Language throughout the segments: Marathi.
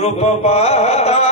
रूप पातालोचने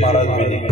महाराज मैंने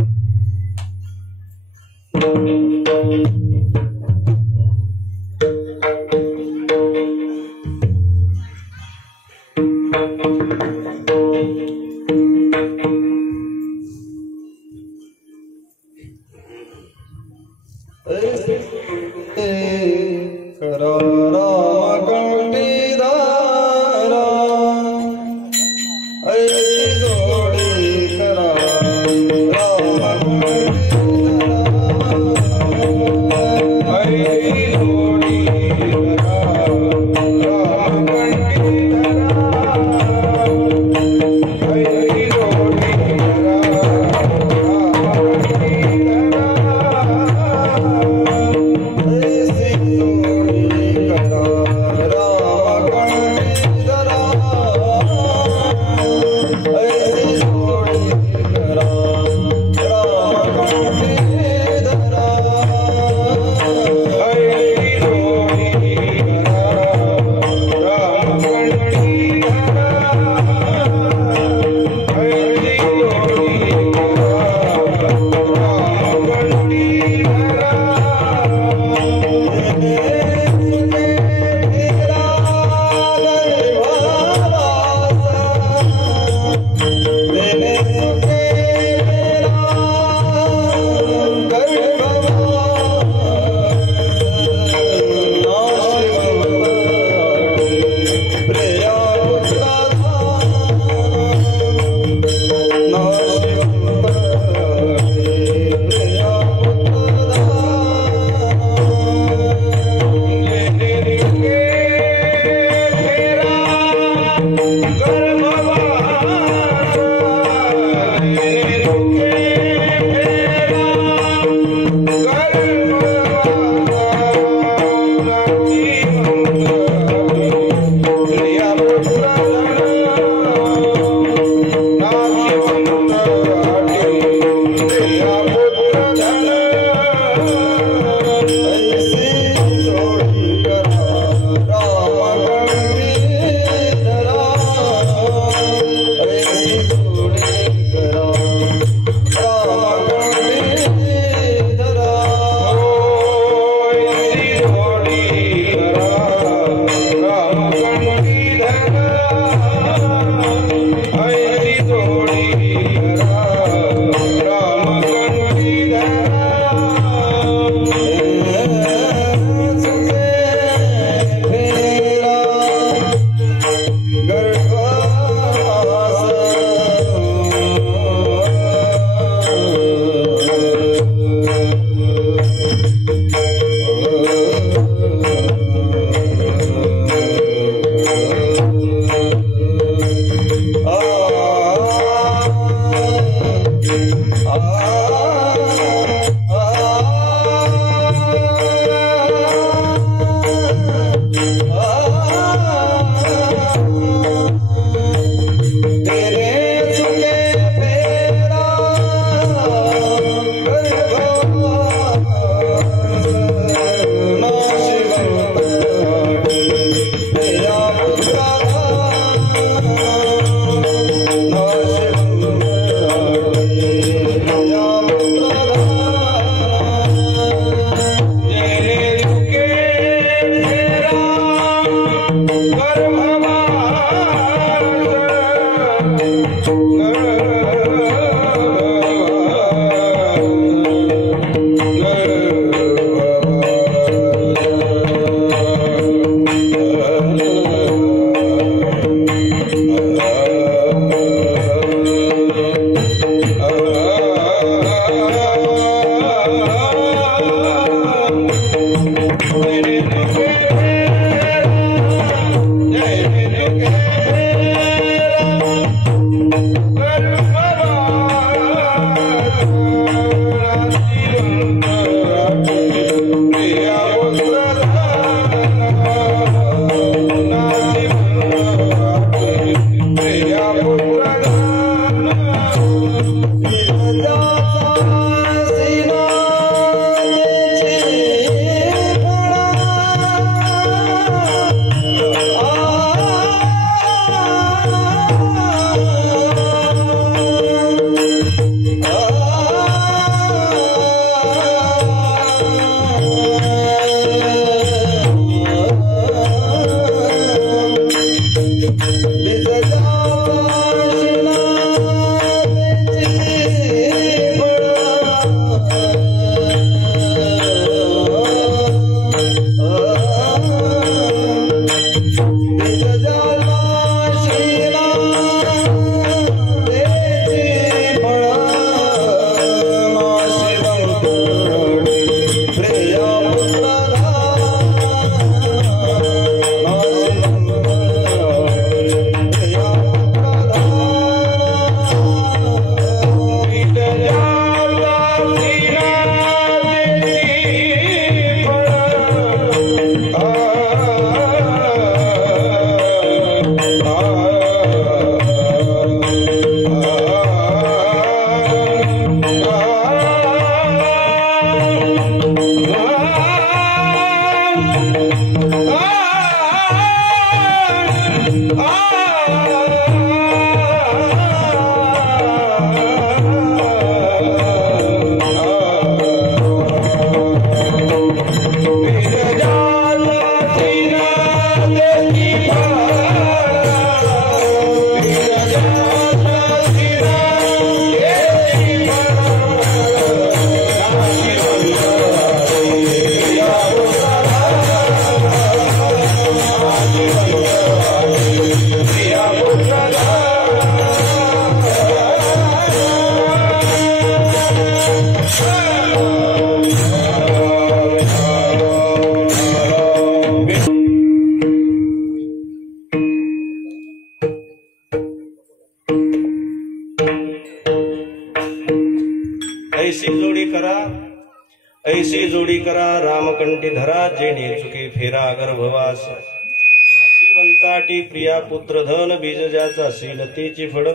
ऐसी जोडी करा रामकंठी धरा जेणे चुके फेरा गर्भवास नाशिवंताटी प्रिया पुत्र धन बीज ज्याचा शीलतेची फळ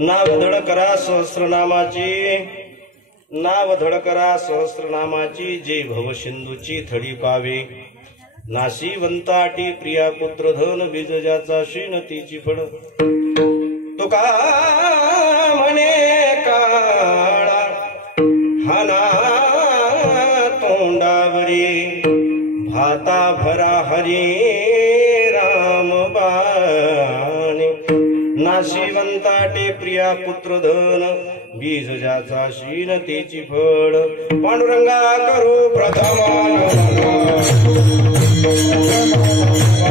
नाव धड करा सहस्रनामाची जे भव सिंधूची थडी पावे नाशिवंताटी प्रिया पुत्र धन बीज ज्याचा शीलतेची फळ तुका म्हणे काळा हाना तोंडावरी भाता भरा हरी राम बाणी नाशिवंताटे प्रिया पुत्र धन बीज ज्याचा शीलतेची फळ पांडुरंगा करू प्रथम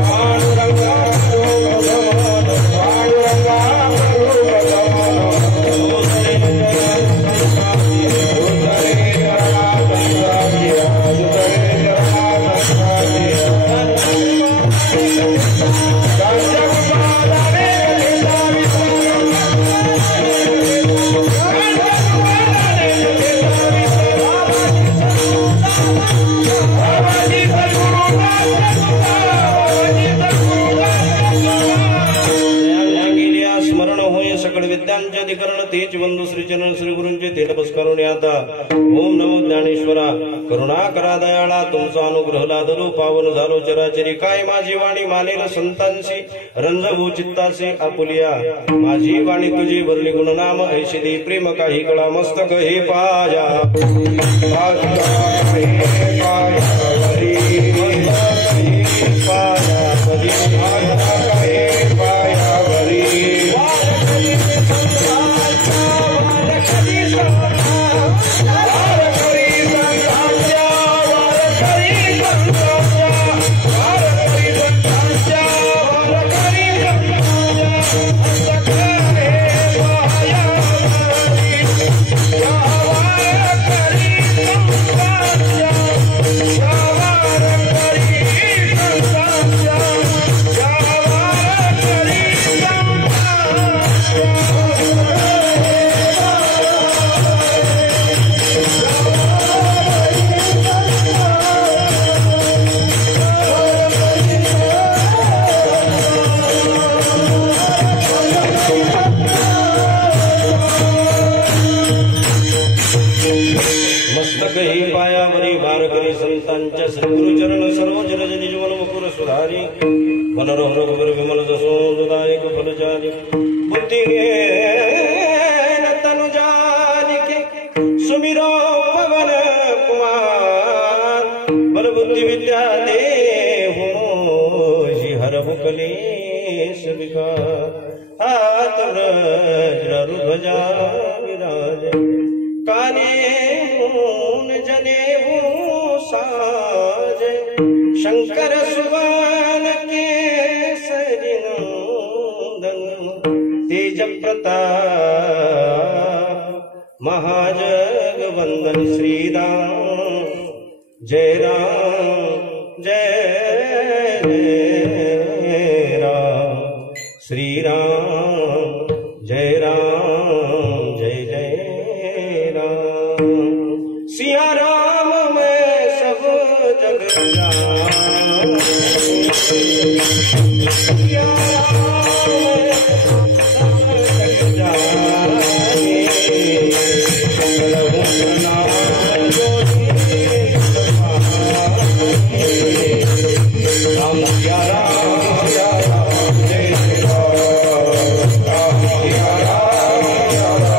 पांडुरंगा अधिकरण तेज बंधू श्रीचरण श्री गुरूंचे ते नमस्कारून आता ओम नमो ज्ञानेश्वरा करुणा करा दयाळा तुमचा अनुग्रह लादलो पावन झालो चराचरी काय माझी वाणी मानेल संतांशी रंजभू चित्तासे आपुलिया माझी वाणी तुझी भरली गुणनाम ऐशी दे प्रेम काही कळा मस्तक हे पाया संतांच्या श्रीगुरुचरण सरोज रज जीवन मुकुर सुधारी मनोहर विमल जसोदायक फलचारी बुद्धि तनुजानिके सुमिरो पवन कुमार बल बुद्धि विद्या देहु हर मुकलेश विकार हाथ ब्रज ध्वजा विराज काने जनेऊ साज शंकर सुवन केसरी नंदन तेज प्रताप महाजग वंदन श्री राम जय राम जय राम श्री राम जय राम जय जय राम सिया राम मैं सब जग जान सिया राम मैं सब जग जाने कहूँ नाम जोड़ी राम सिया राम जय राम जय राम राम सिया राम जय राम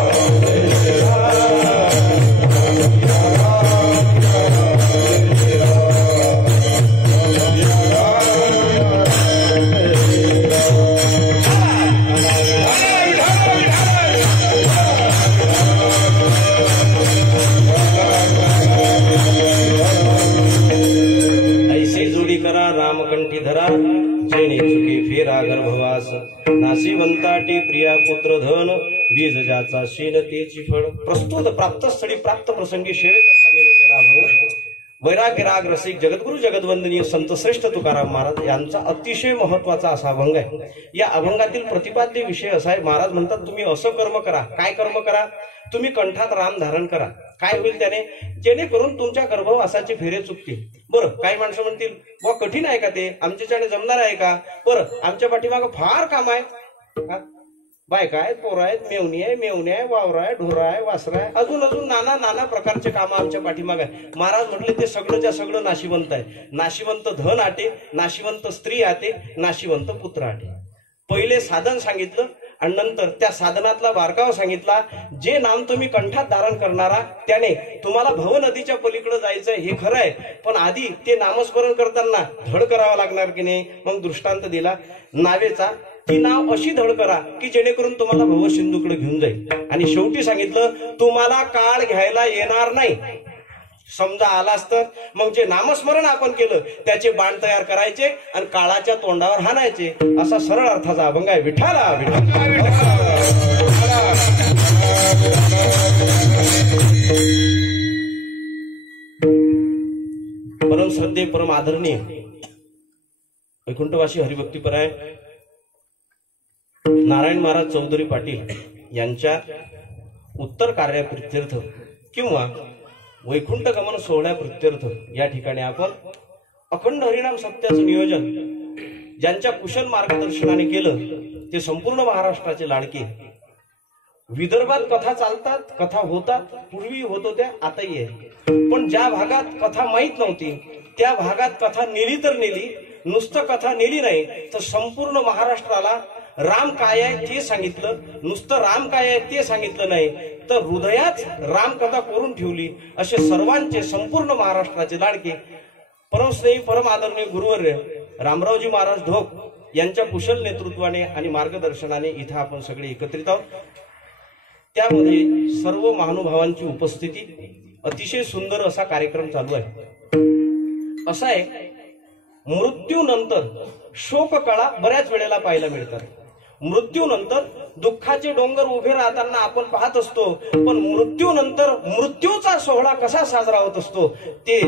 जेणे चुके फेरा गर्भवास, नाशिवंताटी प्रिया पुत्र धन, बीज ज्याचा शीन तेची फळ. प्रस्तुत प्राप्त स्थळी प्राप्त प्रसंगी सेवे करता निवडलेला अभंग वैराग्य राग रसिक जगद्गुरु जगद्वंदनीय संत श्रेष्ठ तुकाराम महाराज यांचा अतिशय महत्वाचा असा अभंग आहे. या अभंगातील प्रतिपाद्य विषय असा आहे, महाराज म्हणतात तुम्ही असं कर्म करा. काय कर्म करा? तुम्ही कंठात राम धारण करा. काय होईल त्याने? जेणेकरून तुमच्या गर्भवासाचे फेरे चुकतील. बरं, काही माणसं म्हणतील वा कठीण आहे का ते, आमच्याच्याने जमणार आहे का? बरं, आमच्या पाठीमागं फार काम आहे. बायका आहेत, पोरं आहेत, मेवणी आहे, मेवण्या आहे, वावरा आहे, ढोरा आहे, वासरा आहे, अजून अजून नाना प्रकारचे काम आमच्या पाठीमाग आहे. महाराज म्हटले ते सगळंच्या सगळं नाशिवंत आहे. नाशिवंत धन आटे, नाशिवंत स्त्री आटे, नाशिवंत पुत्र आटे. पहिले साधन सांगितलं आणि नंतर त्या साधनातला बारकाव सांगितला. जे नाम तुम्ही कंठात धारण करणारा त्याने तुम्हाला भव नदीच्या पलीकडे जायचंय हे खरं आहे, पण आधी ते नामस्मरण करताना धड करावं लागणार की नाही. मग दृष्टांत दिला नावेचा. ती नाव अशी धड करा की जेणेकरून तुम्हाला भव सिंधूकडे घेऊन जाईल. आणि शेवटी सांगितलं तुम्हाला काळ घ्यायला येणार नाही. समजा आलाच तर मग जे नामस्मरण आपण केलं त्याचे बाण तयार करायचे आणि काळाच्या तोंडावर हाणायचे. असा सरळ अर्थाचा अभंग आहे. विठाला परम श्रद्धे परम आदरणीय वैकुंठवासी हरिभक्तीपराय नारायण महाराज चौधरी पाटील यांच्या उत्तर कार्य प्रित्यर्थ किंवा वैकुंठ गमन सोहळ्या प्रित्यर्थ या ठिकाणी आपण अखंड हरिनाम सप्त्याचं नियोजन ज्यांच्या कुशल मार्गदर्शनाने केलं ते संपूर्ण महाराष्ट्राचे लाडके. विदर्भात कथा चालतात, कथा होतात, पूर्वी होत होत्या, आताही आहे. पण ज्या भागात कथा माहीत नव्हती त्या भागात कथा नेली तर नेली. नुसतं कथा नेली नाही तर संपूर्ण महाराष्ट्राला राम काय आहे ते सांगितलं. नुसतं राम काय आहे ते सांगितलं नाही तर हृदयात रामकथा करून ठेवली. असे सर्वांचे संपूर्ण महाराष्ट्राचे लाडके परमस्नेही परम आदरणीय गुरुवर्य रामरावजी महाराज ढोक यांच्या कुशल नेतृत्वाने आणि मार्गदर्शनाने इथं आपण सगळे एकत्रित आहोत. त्यामध्ये सर्व महानुभावांची उपस्थिती. अतिशय सुंदर असा कार्यक्रम चालू आहे. असा आहे, मृत्यूनंतर शोककळा बऱ्याच वेळेला पाहायला मिळतात. मृत्यूनंतर दुःखाचे डोंगर उभे राहताना आपण पाहत असतो, पण मृत्यूनंतर मृत्यूचा सोहळा कसा साजरा होत असतो ते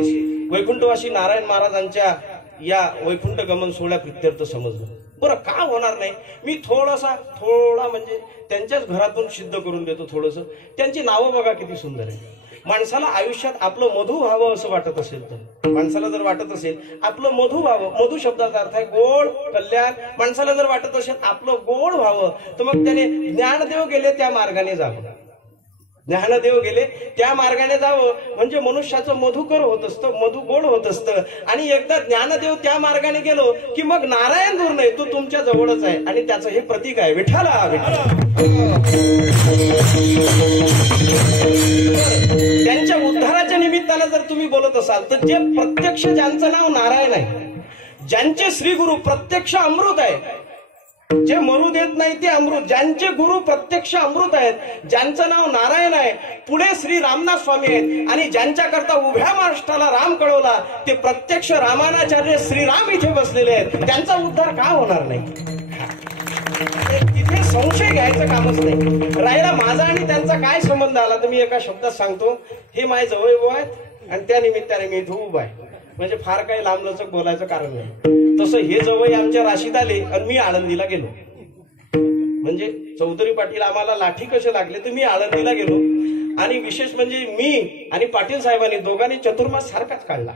वैकुंठवासी नारायण महाराजांच्या या वैकुंठ गमन सोहळ्या प्रित्यर्थ समजलं. बरं, का होणार नाही? मी थोडा म्हणजे त्यांच्याच घरातून सिद्ध करून देतो. थोडंसं त्यांची नावं बघा किती सुंदर आहे. माणसाला आयुष्यात आपलं मधु व्हावं असं वाटत असेल तर, माणसाला जर वाटत असेल आपलं मधु व्हावं, मधु शब्दाचा अर्थ आहे गोड कल्याण. माणसाला जर वाटत असेल आपलं गोड व्हावं तर मग त्याने ज्ञानदेव गेले त्या मार्गाने जावं. ज्ञानदेव गेले त्या मार्गाने जावं म्हणजे मनुष्याचं मधुकर होत असतं, मधु गोड होत असतं. आणि एकदा ज्ञानदेव त्या मार्गाने गेलो की मग नारायण दूर नाही, तो तुमच्या जवळच आहे. आणि त्याचं हे प्रतीक आहे विठाला. त्यांच्या उद्धाराच्या निमित्तानं जर तुम्ही बोलत असाल तर जे प्रत्यक्ष ज्यांचं नाव नारायण आहे, ज्यांचे श्री गुरु प्रत्यक्ष अमृत आहे, जे मरू देत नाही ते अमृत, ज्यांचे गुरु प्रत्यक्ष अमृत आहेत, ज्यांचं नाव नारायण आहे, पुढे श्री रामनाथ स्वामी आहेत आणि ज्यांच्या करता उभ्या महाराष्ट्राला राम कळवला ते प्रत्यक्ष रामानाचार्य श्रीराम इथे बसलेले आहेत. त्यांचा उद्धार का होणार नाही? तिथे संशय घ्यायचं कामच नाही. राहिला माझा आणि त्यांचा काय संबंध आला तर मी एका शब्दात सांगतो. हे माझे जवळ आहेत आणि त्या निमित्ताने मी इथे उभा आहे. म्हणजे फार काही लांबलचक बोलायचं कारण नाही. तसं हे जवळ आमच्या राशीत आले आणि मी आळंदीला गेलो. म्हणजे चौधरी पाटील आम्हाला लाठी कसे लागले तर मी आळंदीला गेलो. आणि विशेष म्हणजे मी आणि पाटील साहेबांनी दोघांनी चतुर्मास सारखाच काढला.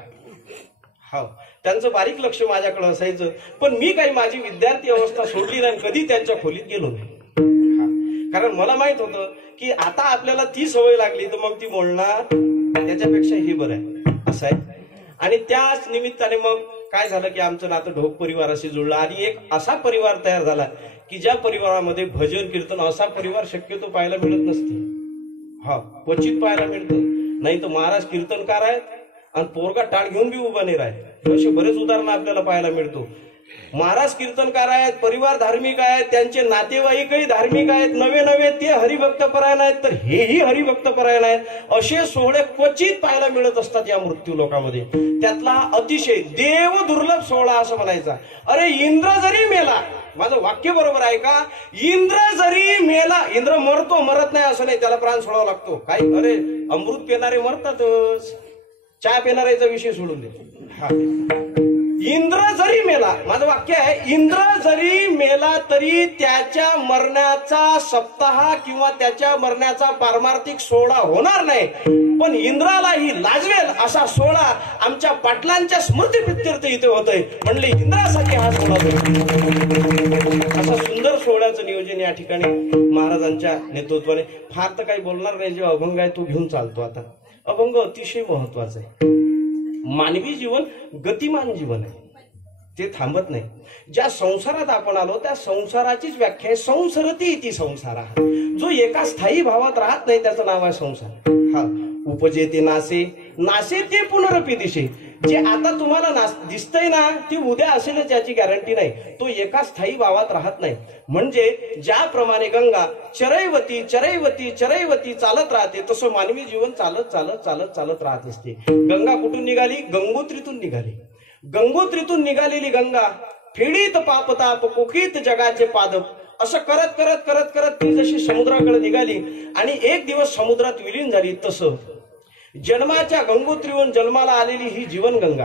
हो, त्यांचं बारीक लक्ष माझ्याकडे असायचं. पण मी काही माझी विद्यार्थी अवस्था सोडली नाही, कधी त्यांच्या खोलीत गेलो नाही. कारण मला माहित होतं की आता आपल्याला ती सवय लागली तर मग ती मोडणार, त्याच्यापेक्षा हे बरं आहे असं आहे. आणि त्याच निमित्ताने मग काय झालं की आमचं नातं ढोक परिवाराशी जुळलं आणि एक असा परिवार तयार झाला की ज्या परिवारामध्ये भजन कीर्तन असा परिवार शक्यतो पाहायला मिळत नसते. हा, क्वचित पाहायला मिळतं. नाही तर महाराज कीर्तनकार आहेत आणि पोरगा टाळ घेऊन बी उभा नाही राहत. असे बरेच उदाहरणं आपल्याला पाहायला मिळतो. महाराज कीर्तनकार आहेत, परिवार धार्मिक आहेत, त्यांचे नातेवाईकही धार्मिक आहेत, नवे नवे ते हरिभक्तपरायण आहेत, तर हेही हरिभक्तपरायण आहेत. असे सोहळे क्वचित पाहायला मिळत असतात या मृत्यू लोकांमध्ये. त्यातला अतिशय देव दुर्लभ सोहळा असं म्हणायचा. अरे इंद्र जरी मेला, माझं वाक्य बरोबर आहे का? इंद्र जरी मेला, इंद्र मरतो मरत नाही असं नाही, त्याला प्राण सोडावा लागतो. काय अरे अमृत पिणारे मरतातच, चहा पिणाऱ्याचा विषय सोडून दे. हा, इंद्र जरी मेला, माझं वाक्य आहे, इंद्र जरी मेला तरी त्याच्या मरण्याचा सप्ताह किंवा त्याच्या मरण्याचा पारमार्थिक सोहळा होणार नाही. पण इंद्रालाही लाजवेल असा सोहळा आमच्या पाटलांच्या स्मृतीप्रित्यर्थ इथे होतोय. म्हणले इंद्रासाठी हा सोहळा असा सुंदर सोहळ्याचं नियोजन या ठिकाणी महाराजांच्या नेतृत्वाने. फार तर काही बोलणार नाही, जे अभंग आहे तो घेऊन चालतो. आता अभंग अतिशय महत्वाचा आहे. मानवी जीवन गतिमान जीवन आहे, ते थांबत नाही. ज्या संसारात आपण आलो त्या संसाराचीच व्याख्या आहे संसरती इति संसार. जो एका स्थायी भावात राहत नाही त्याचं नाव आहे संसार. हा, उपजे ते नासे, नासे ते पुनरपी दिशे. जे आता तुम्हाला दिसतंय ना ती उद्या असेलच याची गॅरंटी नाही. तो एका स्थायी भावात राहत नाही. म्हणजे ज्याप्रमाणे गंगा चरैवती चरैवती चरैवती चालत राहते, तसं मानवी जीवन चालत चालत चालत चालत राहत असते. गंगा कुठून निघाली? गंगोत्रीतून निघाली. गंगोत्रीतून निघालेली गंगा फेडीत पापताप कोकीत जगाचे पादप, असं करत करत करत करत ती जशी समुद्राकडे निघाली आणि एक दिवस समुद्रात विलीन झाली, तसं जन्माच्या गंगोत्रीवरून जन्माला आलेली ही जीवनगंगा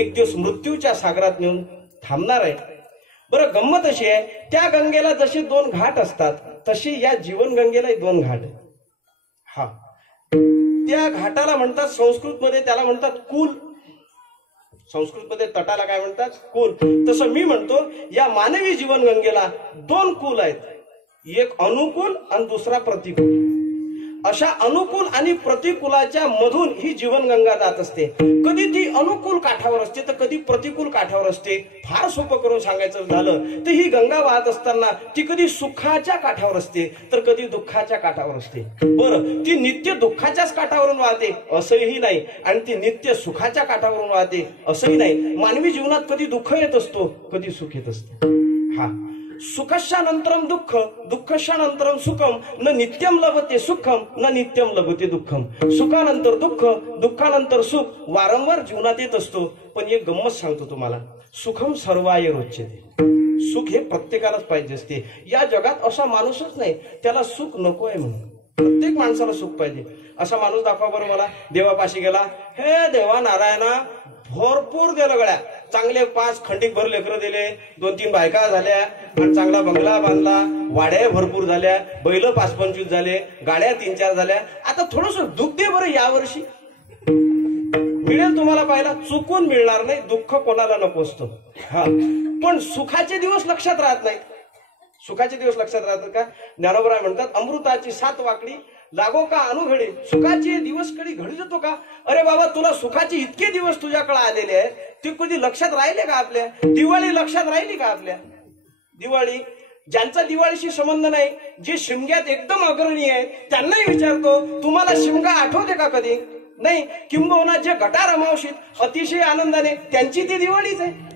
एक दिवस मृत्यूच्या सागरात नेऊन थांबणार आहे. बरं, गंमत अशी आहे, त्या गंगेला जसे 2 घाट असतात तशी या जीवनगंगेलाही 2 घाट. हा, त्या घाटाला म्हणतात संस्कृतमध्ये, त्याला म्हणतात कुल. संस्कृतमध्ये तटाला काय म्हणतात? कुल. तसं मी म्हणतो या मानवी जीवनगंगेला 2 कुल आहेत, एक अनुकूल आणि दुसरा प्रतिकूल. अशा अनुकूल आणि प्रतिकूलाच्या मधून ही जीवनगंगा जात असते. कधी ती अनुकूल काठावर असते तर कधी प्रतिकूल काठावर असते. फार सोपं करून सांगायचं झालं तर ही गंगा वाहत असताना ती कधी सुखाच्या काठावर असते तर कधी दुःखाच्या काठावर असते. बरं, ती नित्य दुःखाच्याच काठावरून वाहते असंही नाही आणि ती नित्य सुखाच्या काठावरून वाहते असंही नाही. मानवी जीवनात कधी दुःख येत असतो, कधी सुख येत असतं. हा, सुखशानंतरम दुःख, दुःखशानंतरम सुखम, न नित्यम लभते सुखम, न नित्यम लभते दुःखम. सुखानंतर दुःख, दुःखानंतर सुख वारंवार जीवनात येत असतो. पण एक गंमत सांगतो तुम्हाला, सुखम सर्वाय रोचते. सुख हे प्रत्येकालाच पाहिजे असते. या जगात असा माणूसच नाही त्याला सुख नको आहे म्हणून. प्रत्येक माणसाला सुख पाहिजे. असा माणूस दाखवा बरं मला. देवापाशी गेला, हे देवा नारायणा भरपूर दिलं गड्या, चांगले 5 खंडीक भर लेकरं दिले, 2-3 बायका झाल्या आणि चांगला बंगला बांधला, वाड्या भरपूर झाल्या, बैल 5-25 झाले, गाड्या 3-4 झाल्या. आता थोडस दुःख दे बरं यावर्षी. मिळेल तुम्हाला पाहायला, चुकून मिळणार नाही. दुःख कोणाला नको असतं. हा, पण सुखाचे दिवस लक्षात राहत नाहीत. सुखाचे दिवस लक्षात राहतात का? ज्ञानोबराय म्हणतात, अमृताची 7 वाकडी लागो का अनुघडी, सुखाचे दिवस कधी घडी जातो का? अरे बाबा, तुला सुखाचे इतके दिवस तुझ्याकडे आलेले आहेत, ते कधी लक्षात राहिले का आपल्या? दिवाळी लक्षात राहिली का आपल्या? दिवाळी, ज्यांचा दिवाळीशी संबंध नाही, जे शिमग्यात एकदम अग्रणी आहेत त्यांनाही विचारतो, तुम्हाला शिमगा आठवते का कधी? नाही. किंबहुना जे गटार अमावशीत अतिशय आनंदाने, त्यांची ती दिवाळीच आहे.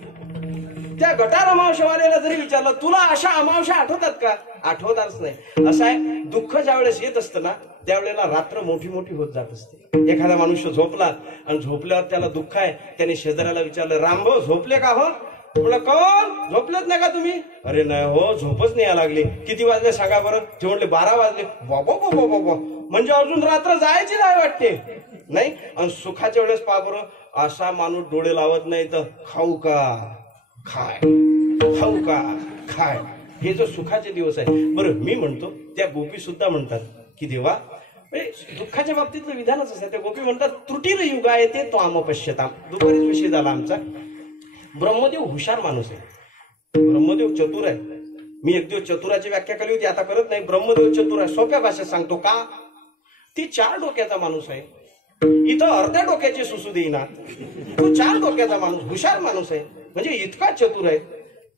त्या गटार अमावश्यावाल्याला जरी विचारलं, तुला अशा अमावस्या आठवतात का? आठवताच नाही. असं आहे, दुःख ज्या वेळेस येत असतं ना त्यावेळेला रात्र मोठी मोठी होत जात असते. एखादा मनुष्य झोपला आणि झोपल्यावर त्याला दुःख आहे, त्याने शेजाऱ्याला विचारलं, रामभाऊ झोपले का हो? म्हणलं, कोण झोपलेच नाही का तुम्ही? अरे नाही हो, झोपच नाही लागली. किती वाजले सांगा बरं? ते म्हणले 12 वाजले. बाबा बाबा बाबा, म्हणजे अजून रात्र जायची नाही वाटते. नाही. आणि सुखाच्या वेळेस पहा बरं, असा माणूस डोळे लावत नाही तर खाऊ का खाय, खाऊ का खाय, हे जो सुखाचे दिवस आहे. बरं, मी म्हणतो त्या गोपी सुद्धा म्हणतात की देवा, दुःखाच्या बाबतीतलं विधानच असतं. त्या गोपी म्हणतात, त्रुटीर युगा येते तो आम पश्यताम. दुपारीच विषय झाला आमचा. ब्रह्मदेव हुशार माणूस आहे, ब्रह्मदेव चतुर आहे. मी एक दिवस चतुराची व्याख्या केली होती, आता करत नाही. ब्रह्मदेव चतुर आहे, सोप्या भाषेत सांगतो. का? ती 4 डोक्याचा माणूस आहे. इथं अर्ध्या डोक्याची सुसू देईना. तो 4 डोक्याचा माणूस, हुशार माणूस आहे, म्हणजे इतका चतुर आहे.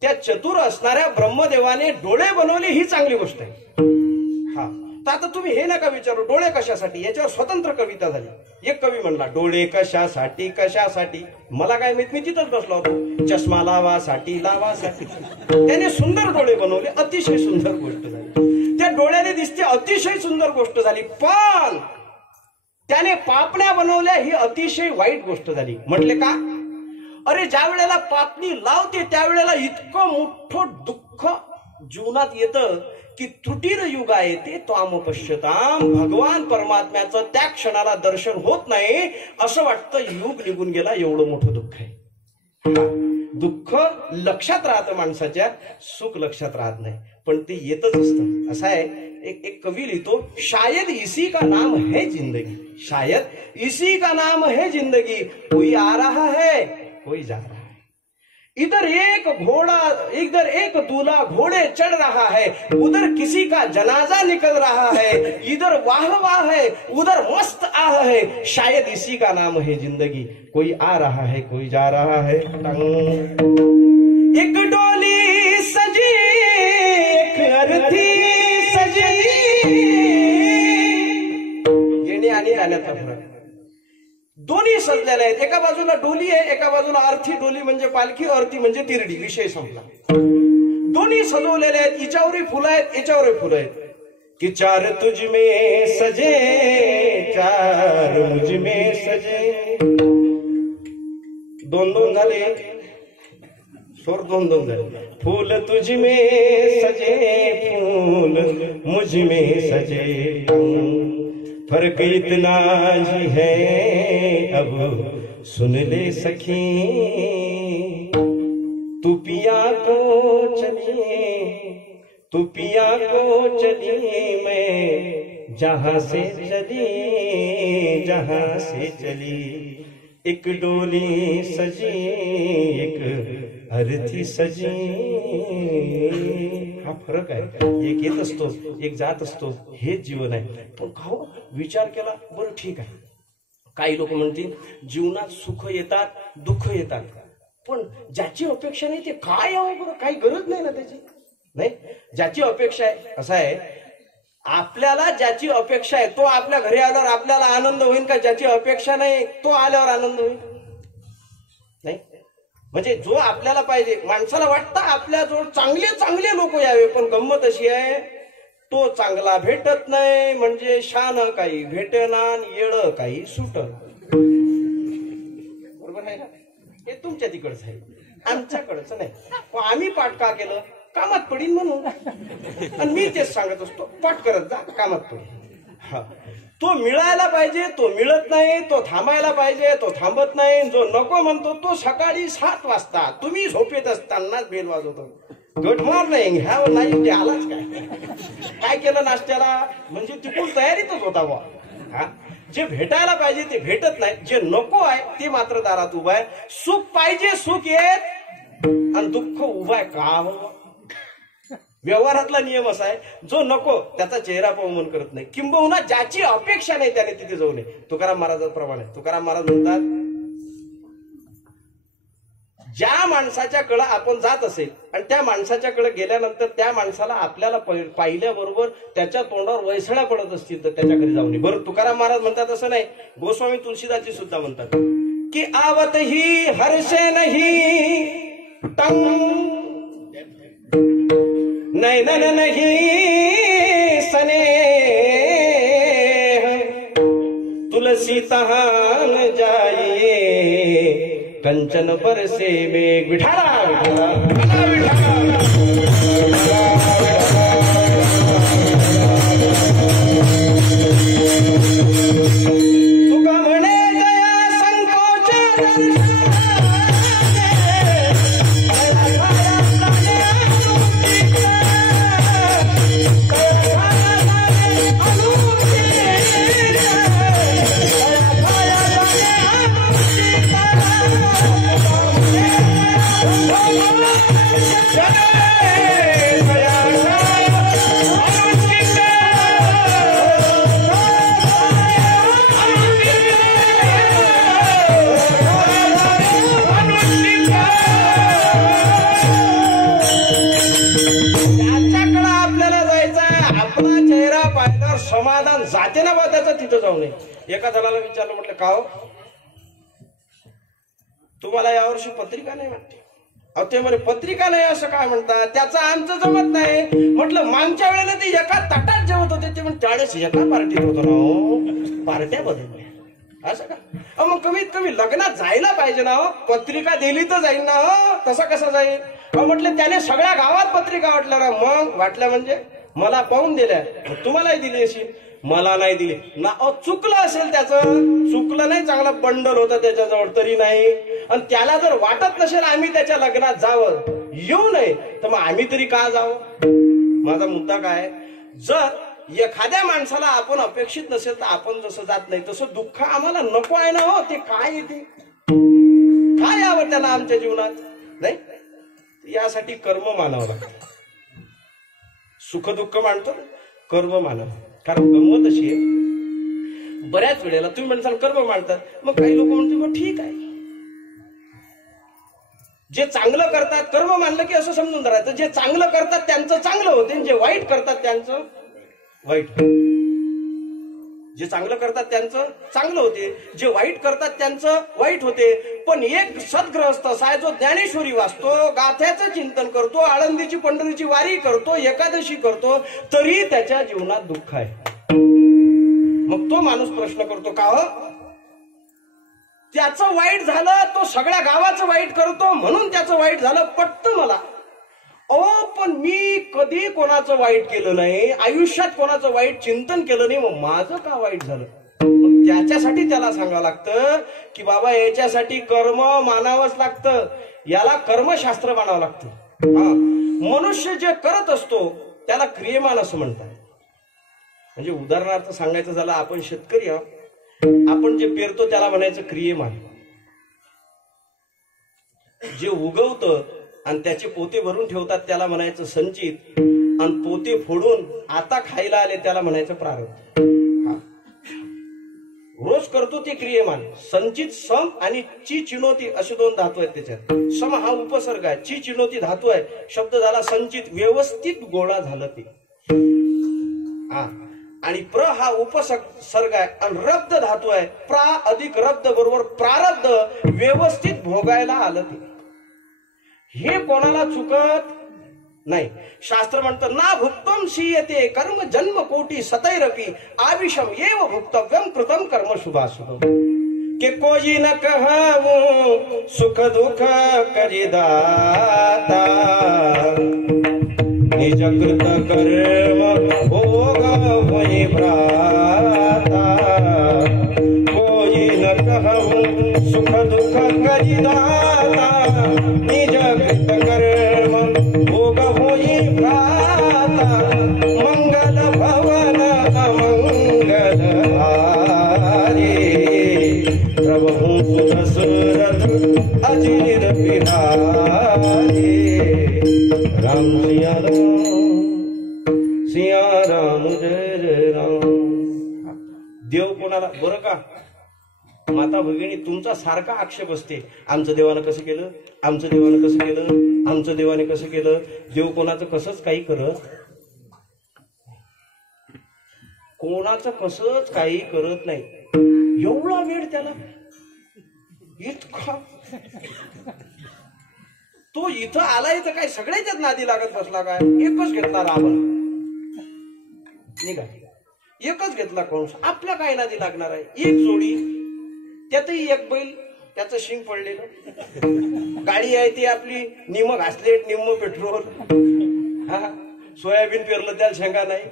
त्या चतुर असणाऱ्या ब्रह्मदेवाने डोळे बनवले ही चांगली गोष्ट आहे. हा, तर आता तुम्ही हे नका विचारू डोळे कशासाठी, याच्यावर स्वतंत्र कविता झाली. एक कवी म्हणला, डोळे कशासाठी कशासाठी, मला काय माहित, मी तिथंच बसलो होतो. चष्मा लावासाठी लावासाठी. त्याने सुंदर डोळे बनवले, अतिशय सुंदर गोष्ट झाली. त्या डोळ्याने दिसते अतिशय सुंदर गोष्ट झाली, पण त्याने पापण्या बनवल्या, ही अतिशय वाईट गोष्ट झाली. म्हटले का? अरे ज्या वेळेला पापणी लावते त्यावेळेला इतकं मोठं दुःख जीवनात येतं की त्रुटीर युगा येते त्वाम पश्यताम. भगवान परमात्म्याचं त्या क्षणाला दर्शन होत नाही, असं वाटतं युग निघून गेला, एवढं मोठं दुःख आहे. दुःख लक्षात राहतं माणसाच्या, सुख लक्षात राहत नाही, पण ते येतच असतं. असं आहे, एक कवी लिहितो, शायद इसी का नाम है जिंदगी, शायद इसी का नाम है जिंदगी, कोई आ रहा है कोई जा रहा है, इधर एक दूल्हा घोड़े चढ़ रहा है, उधर किसी का जनाजा निकल रहा है, इधर वाह वाह है उधर मस्त आह है, शायद इसी का नाम है जिंदगी, कोई आ रहा है कोई जा रहा है. एक डोली सजी एक अर्थी सजी, येणे आणि जाण्याचा फरक. दोन्ही सजलेले आहेत. एका बाजूला डोली आहे, एका बाजूला अर्थी. डोली म्हणजे पालखी, अर्थी म्हणजे तिरडी. विषय संपला. दोन्ही सजवलेले आहेत. हिच्यावरही फुलं आहेत, याच्यावरही फुलं आहेत. कि चार तुझ में सजे चार मुझ में सजे. दोन दोन झाले, स्वर दोन दोन झाले. फूल तुझ में सजे फूल मुझ में सजे, फर्क इतना ही है अब सुन ले सखी, तू पिया को चली तू पिया को चली, मैं जहां से चली. एक डोली सजी एक अर्थी सजी. हा फरक आहे. एक येत असतो, एक जात असतो, हेच जीवन आहे. पण खाऊ विचार केला, बरं ठीक आहे, काही लोक म्हणतील जीवनात सुख येतात दुःख येतात, पण ज्याची अपेक्षा नाही ते काय यावं बरं, काही गरज नाही ना त्याची. नाही, ज्याची अपेक्षा आहे, असं आहे, आपल्याला ज्याची अपेक्षा आहे तो आपल्या घरी आल्यावर आपल्याला आनंद होईल का? ज्याची अपेक्षा नाही तो आल्यावर आनंद होईल नाही. म्हणजे जो आपल्याला पाहिजे, माणसाला वाटतं आपल्याजवळ चांगले चांगले लोक यावे, पण गंमत अशी आहे, तो चांगला भेटत नाही, म्हणजे शान काही भेटेना, येळ काही सुट. बरोबर आहे ना? हे तुमच्या तिकडचं आहे, आमच्याकडचं नाही. आम्ही पाठ का केलं? कामात पडीन म्हणून. आणि मी तेच सांगत असतो, पाठ करत जा, कामात पडीन. हा, तो मिळायला पाहिजे तो मिळत नाही, तो थांबायला पाहिजे तो थांबत नाही, जो नको म्हणतो तो सकाळी 7 वाजता तुम्ही झोपेत असतानाच बेल वाजवतो. Good morning, have night day. आलाच काय केलं नाश्त्याला? म्हणजे तिकडून तयारीतच होता बा. हा, जे भेटायला पाहिजे ते भेटत नाही, जे नको आहे ते मात्र दारात उभा आहे. सुख पाहिजे सुख येत, आणि दुःख उभा आहे का? व्यवहारातला नियम असा आहे, जो नको त्याचा चेहरा पाहून मन करत नाही, किंबहुना ज्याची अपेक्षा नाही त्याने तिथे जाऊ नये. तुकाराम महाराजांप्रमाणे तुकाराम महाराज म्हणतात, ज्या माणसाच्याकडे आपण जात असेल आणि त्या माणसाच्याकडे गेल्यानंतर त्या माणसाला आपल्याला पाहिल्याबरोबर त्याच्या तोंडावर वैसळ्या पडत असतील तर त्याच्या घरी जाऊ नये. बरं, तुकाराम महाराज म्हणतात असं नाही, गोस्वामी तुलसीदासजी सुद्धा म्हणतात की आवत ही हर्षे नाही टंग नैनन नहीं सने, तुलसी तहान जाइए कंचन पर से वेग. विठाला विठाला विठाला. तुका म्हणे गया संकोच समाधान जाते ना बा त्याचं, तिथं जाऊ नये. एका जणाला विचारलं, म्हटलं का हो तुम्हाला यावर्षी पत्रिका नाही वाटते? अहो ते म्हणे पत्रिका नाही असं काय म्हणतात, त्याचं आमचं जमत नाही. म्हटलं मागच्या वेळेला ते एका ताटात जेवत होते, ते म्हणजे त्यावेळेस एका पार्टीत होतो ना हो, पार्ट्या बदलल्या असं का? मग कमीत कमी लग्नात जायला पाहिजे ना हो, पत्रिका दिली तर जाईल ना हो, तसा कसा जाईल? म्हटलं त्याने सगळ्या गावात पत्रिका वाटल्या ना. मग वाटल्या म्हणजे मला पाहून दिल्या, तुम्हालाही दिली अशी, मला नाही दिली ना. चुकलं असेल, त्याचं चुकलं नाही, चांगला बंडल होता त्याच्याजवळ तरी नाही. आणि त्याला जर वाटत नसेल आम्ही त्याच्या लग्नात जावं, येऊ नये, तर मग आम्ही तरी का जावं? माझा मुद्दा काय, जर एखाद्या माणसाला आपण अपेक्षित नसेल तर आपण जसं जात नाही, तसं दुःख आम्हाला नको आहे ना हो. ते काय येते, काय यावं त्याला आमच्या जीवनात? नाही, यासाठी कर्म मानावं लागतं. सुख दुःख मानतो, कर्म मानव. कारण गंमत अशी आहे, बऱ्याच वेळेला तुम्ही म्हणसाल कर्म मानतात, मग काही लोक म्हणतील मग ठीक आहे, जे चांगलं करतात कर्म मानलं की असं समजून धरायचं, जे चांगलं करतात त्यांचं चांगलं होते, जे वाईट करतात त्यांचं वाईट. जे चांगलं करतात त्यांचं चांगलं होते, जे वाईट करतात त्यांचं वाईट होते. पण एक सद्ग्रहस्थ असा आहे जो ज्ञानेश्वरी वाचतो, गाथ्याचं चिंतन करतो, आळंदीची पंढरीची वारी करतो, एकादशी करतो, तरी त्याच्या जीवनात दुःख आहे. मग तो माणूस प्रश्न करतो का हो, त्याचं वाईट झालं, तो सगळ्या गावाचं वाईट करतो म्हणून त्याचं वाईट झालं, पटतं मला. पण मी कधी कोणाचं वाईट केलं नाही, आयुष्यात कोणाचं वाईट चिंतन केलं नाही, मग माझं का वाईट झालं? मग त्याच्यासाठी त्याला सांगावं लागतं की बाबा याच्यासाठी कर्म मानावंच लागतं, याला कर्मशास्त्र मानावं लागतं. मनुष्य जे करत असतो त्याला क्रियमान असं म्हणतात. म्हणजे उदाहरणार्थ सांगायचं झालं, आपण शेतकरी आहोत, आपण जे पेरतो त्याला म्हणायचं क्रियमान. जे उगवतं आणि त्याचे पोते भरून ठेवतात त्याला म्हणायचं संचित, आणि पोते फोडून आता खायला आले त्याला म्हणायचं प्रारब्ध. रोज करतो ते क्रियमान. संचित सम आणि ची चिणोती असे दोन धातू आहेत त्याच्यात. सम हा उपसर्ग आहे, ची चिणोती धातू आहे, शब्द झाला संचित, व्यवस्थित गोळा झालं ते. आणि प्र हा उपसर्ग आहे आणि रब्द धातू आहे, प्रा अधिक रब्द बरोबर प्रारब्ध, व्यवस्थित भोगायला आलं ते. हे कोणाला चुकत नाही. शास्त्र म्हणतं ना भुक्तम शीयते कर्म जन्म कोटी सतैरपि आविषम एव भुक्तव्यम कृतम कर्म शुभाशुभ. के कोई न कहूं सुख दुख करिदाता, निज कृत कर्म भोग वही भ्राता. कोई न कहूं सुख दुख करिदाता, निज कृत कर्म भोग वही भ्राता. मंगल भवन अमंगल हारे, प्रभु सुदशरथ अजिर बिहारी. राम सिया राम, सिया राम जय जय राम. देव कोणाला बरं का, माता भगिनी तुमचा सारखा आक्षेप असते, आमचं देवानं कसं केलं, आमचं देवानं कसं केलं, आमचं देवाने कसं केलं. देव कोणाचं कसंच काही करत, कोणाचं कसंच काही करत नाही. एवढा वेळ त्याला इतका, तो इथं आलाय तर काय सगळ्याच्याच नादी लागत बसला काय? एकच घेतला रावण, निघा एकच घेतला कंस, आपल्या काय नादी लागणार आहे? एक जोडी, त्यातही एक बैल, त्याचं शिंग पडलेलं, गाडी आहे ती आपली निम्म घासलेट निम्म पेट्रोल, सोयाबीन पेरलं त्याला शेंगा नाही,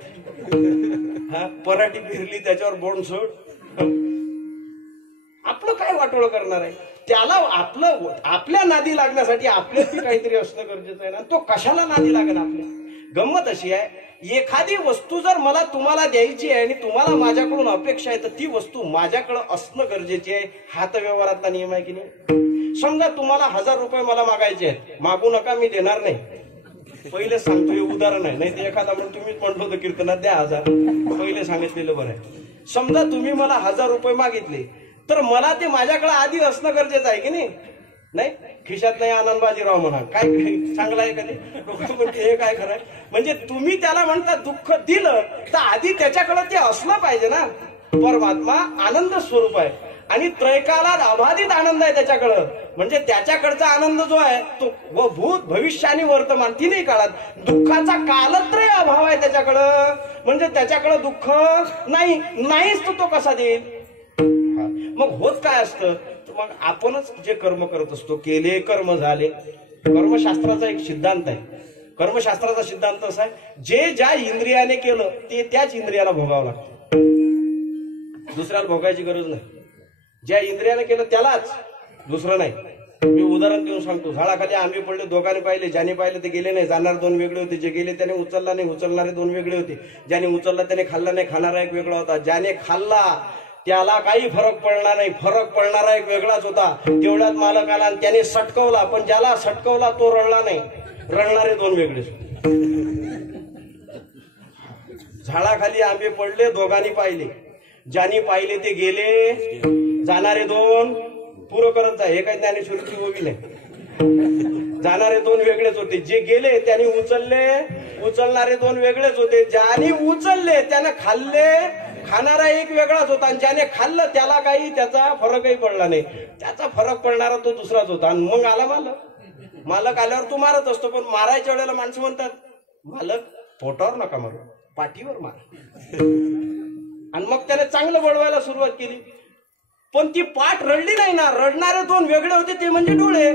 पराठी पेरली त्याच्यावर बोंडसोड. आपलं काय वाटोळ करणार आहे? त्याला आपलं आपल्या नादी लागण्यासाठी आपल्याची काहीतरी असणं गरजेचं आहे ना. तो कशाला नादी लागेल आपल्या? गंमत अशी आहे, एखादी वस्तू जर मला तुम्हाला द्यायची आहे आणि तुम्हाला माझ्याकडून अपेक्षा आहे तर ती वस्तू माझ्याकडे असणं गरजेची आहे. हा तर व्यवहारातला नियम आहे की नाही? समजा तुम्हाला 1000 रुपये मला मागायचे आहेत, मागू नका, मी देणार नाही. पहिले सांगतो, हे उदाहरण आहे, नाही ते एखादा म्हणून तुम्हीच म्हटलं होतं कीर्तनात द्या 1000, पहिले सांगितलेलं बरं आहे. समजा तुम्ही मला 1000 रुपये मागितले तर मला ते माझ्याकडे आधी असणं गरजेचं आहे की नाही? नाही खिशात नाही आनंद बाजीराव म्हणा, काय चांगलं आहे का ते? लोक म्हणते हे काय खरं आहे? म्हणजे तुम्ही त्याला म्हणता दुःख दिलं तर आधी त्याच्याकडे ते असलं पाहिजे ना. परमात्मा आनंद स्वरूप आहे आणि त्रैकालात अबाधित आनंद आहे त्याच्याकडं. म्हणजे त्याच्याकडचा आनंद जो आहे तो व भूत भविष्य आणि वर्तमान तिन्ही काळात. दुःखाचा कालत्रय अभाव आहे त्याच्याकडं. म्हणजे त्याच्याकडं दुःख नाहीच तो कसा देईल. मग होत काय असतं, मग आपणच जे कर्म करत असतो, केले कर्म झाले. कर्मशास्त्राचा एक सिद्धांत आहे. कर्मशास्त्राचा सिद्धांत असा आहे, जे ज्या इंद्रियाने केलं ते त्याच इंद्रियाला भोगावं लागतं, दुसऱ्याला भोगायची गरज नाही. ज्या इंद्रियाने केलं त्यालाच, दुसरं नाही. मी उदाहरण देऊन सांगतो. झाडाखाली आंबे पडले, दोघांनी पाहिले, ज्याने पाहिले ते गेले नाही. जाणार दोन वेगळे होते, जे गेले त्याने उचलला नाही, उचलणारे दोन वेगळे होते. ज्याने उचलला त्याने खाल्ला नाही, खाणारा एक वेगळा होता. ज्याने खाल्ला त्याला काही फरक पडणार नाही, फरक पडणारा एक वेगळाच होता. तेवढ्यात मालक आला आणि त्याने सटकवला, पण ज्याला सटकवला तो रडला नाही, रडणारे दोन वेगळेच. झाडाखाली आंबे पडले, दोघांनी पाहिले, ज्यांनी पाहिले ते गेले, जाणारे दोन पुरं करत जा. हे काही ज्ञानेश्वरीची ओवी नाही. जाणारे दोन वेगळेच होते, जे गेले त्यांनी उचलले, उचलणारे दोन वेगळेच होते. ज्याने उचलले त्याने खाल्ले, खाणारा एक वेगळाच होता. आणि ज्याने खाल्लं त्याला काही त्याचा फरकही पडला नाही, त्याचा फरक पडणारा तो दुसराच होता. आणि मग आला मालक. मालक आल्यावर तू मारत असतो, पण मारायच्या वेळेला माणसं म्हणतात, मालक पोटावर नका मारू, पाठीवर मार. आणि मग त्याने चांगलं बळवायला सुरुवात केली, पण ती पाठ रडली नाही ना. रडणारे दोन वेगळे होते, ते म्हणजे डोळे.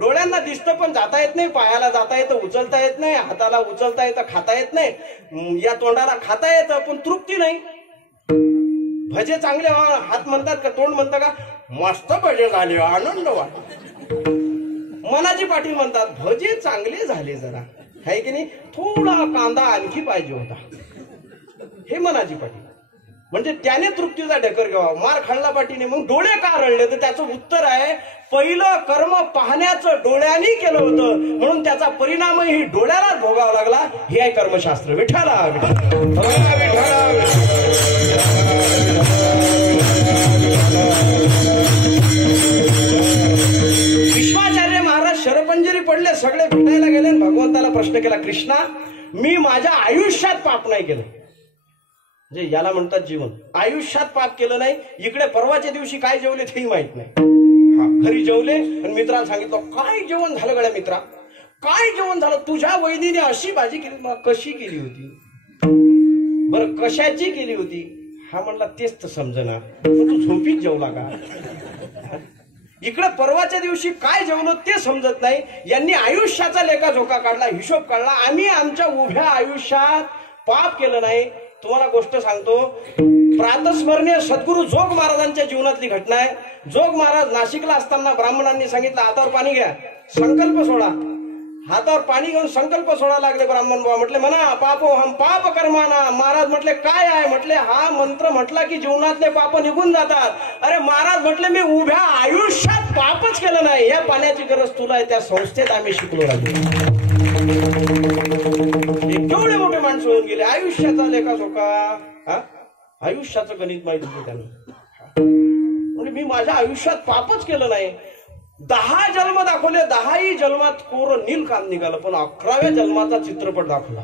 डोळ्यांना दिसतं पण जाता येत नाही, पायाला जाता येतं उचलता येत नाही, हाताला उचलता येतं खाता येत नाही, या तोंडाला खाता येतं पण तृप्ती नाही. भजे चांगले हात म्हणतात का, तोंड म्हणतं का, मस्त भजे झाले, आनंद वाटतो. मनाची पाटील म्हणतात, भजे चांगले झाले जरा, आहे की नाही, थोडा कांदा आणखी पाहिजे होता. हे मनाची पाटील. म्हणजे त्याने तृप्तीचा ढेकर घ्यावा. मार खाल्ला पाटीने, मग डोळे का रडले, तर त्याचं उत्तर आहे, पहिलं कर्म पाहण्याचं डोळ्यांनी केलं होतं, म्हणून त्याचा परिणामही डोळ्यालाच भोगावा लागला. हे आहे कर्मशास्त्र. विठ्ठला विश्वाचार्य महाराज शरपंजरी पडले, सगळे भेटायला गेले, भगवंताला प्रश्न केला, कृष्णा मी माझ्या आयुष्यात पाप नाही केलं. म्हणजे याला म्हणतात जीवन. आयुष्यात पाप केलं नाही. इकडे परवाच्या दिवशी काय जेवले तेही माहित नाही. घरी जेवले आणि मित्राला सांगितलं, काय जेवण झालं गड्या मित्रा, काय जेवण झालं, तुझ्या वहिनीने अशी भाजी केली. मला कशी केली होती, बरं कशाची केली होती. हा म्हणला तेच तर समजना, तू झोपीत जेवला का. इकडे परवाच्या दिवशी काय जेवलो ते समजत नाही. यांनी आयुष्याचा लेखाजोखा काढला, हिशोब काढला. आम्ही आमच्या उभ्या आयुष्यात पाप केलं नाही. तुम्हाला गोष्ट सांगतो, प्रातस्मरणीय सद्गुरू जोग महाराजांच्या जीवनातली घटना आहे. जोग महाराज नाशिकला असताना ब्राह्मणांनी सांगितलं, हातावर पाणी घ्या, संकल्प सोडा. हातावर पाणी घेऊन संकल्प सोडा लागले ब्राह्मण बाबा. म्हटले म्हणा पापो हम पाप कर्माना. महाराज म्हटले काय आहे. म्हटले हा मंत्र म्हटला की जीवनातले पाप निघून जातात. अरे महाराज म्हटले मी उभ्या आयुष्यात पापच केलं नाही. या पाण्याची गरज तुला आहे. त्या संस्थेत आम्ही शिकलो राहिलो. केवढे मोठे माणसं होऊन गेले. आयुष्याचा लेखाजोखा, आयुष्याचं गणित माहिती होतं त्यांना. म्हणजे मी माझ्या आयुष्यात पापच केलं नाही. 10 जन्म दाखवले, 10ही जन्मात कोर नील काम निघालं, पण 11व्या जन्माचा चित्रपट दाखवला.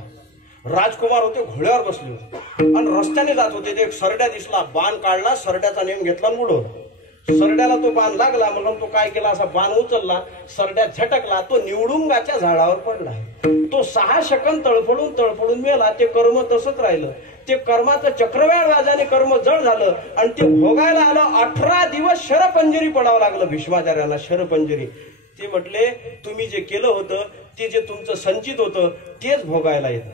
राजकुमार होते, घोड्यावर बसले होते आणि रस्त्याने जात होते. ते एक सरड्या दिसला, बाण काढला, सरड्याचा नेम घेतला आणि उडवला. सरड्याला तो बाण लागला, म्हणून तो काय केला, असा बाण उचलला, सरड्यात झटकला, तो निवडुंगाच्या झाडावर पडला. तो 6 सेकंद तळफडून तळफडून मेला. ते कर्म तसंच राहिलं. ते कर्माचं चक्रव्याळ व्याजाने कर्म जड झालं आणि ते भोगायला आलं. 18 दिवस शरपंजरी पडावं लागलं भीष्माचार्यांना. शरपंजरी ते म्हटले, तुम्ही जे केलं होतं ते जे तुमचं संचित होतं तेच भोगायला येतं.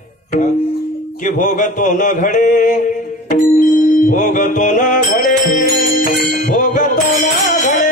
की भोगतो न घडे, भोगतो न घडे, भोगतो न घडे,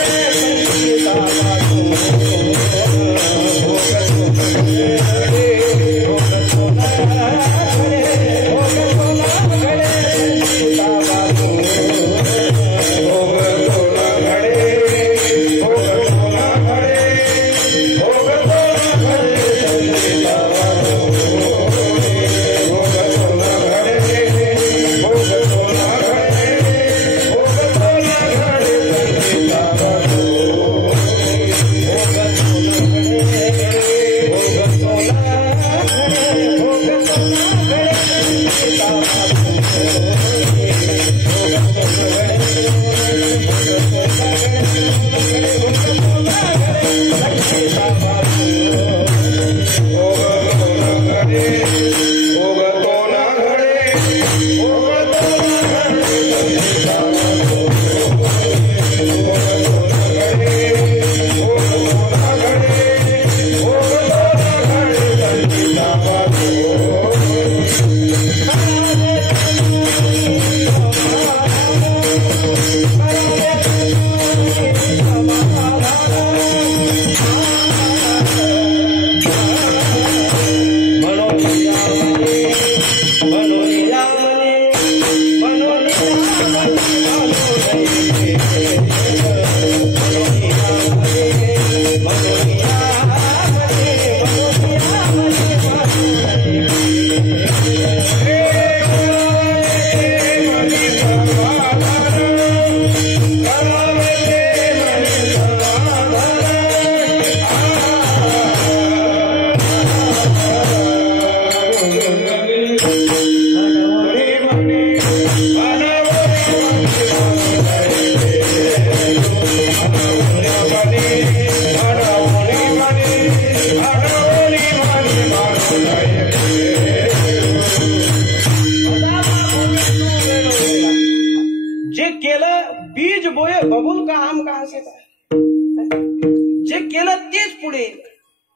जे केलं तेच पुढे,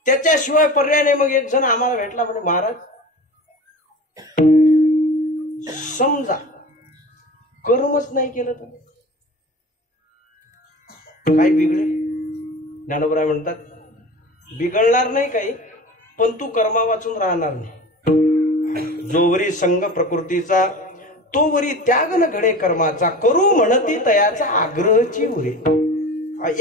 त्याच्याशिवाय पर्याय नाही. मग एक जण आम्हाला भेटला म्हणजे महाराज समजा कर्मच नाही केलं तर काय बिघडे. ज्ञानोबराय म्हणतात बिघडणार नाही काही, पण तू कर्मा वाचून राहणार नाही. जोवरी संग प्रकृतीचा तोवरी त्याग न घडे कर्माचा, करू म्हणती तयाचा आग्रहची उरे.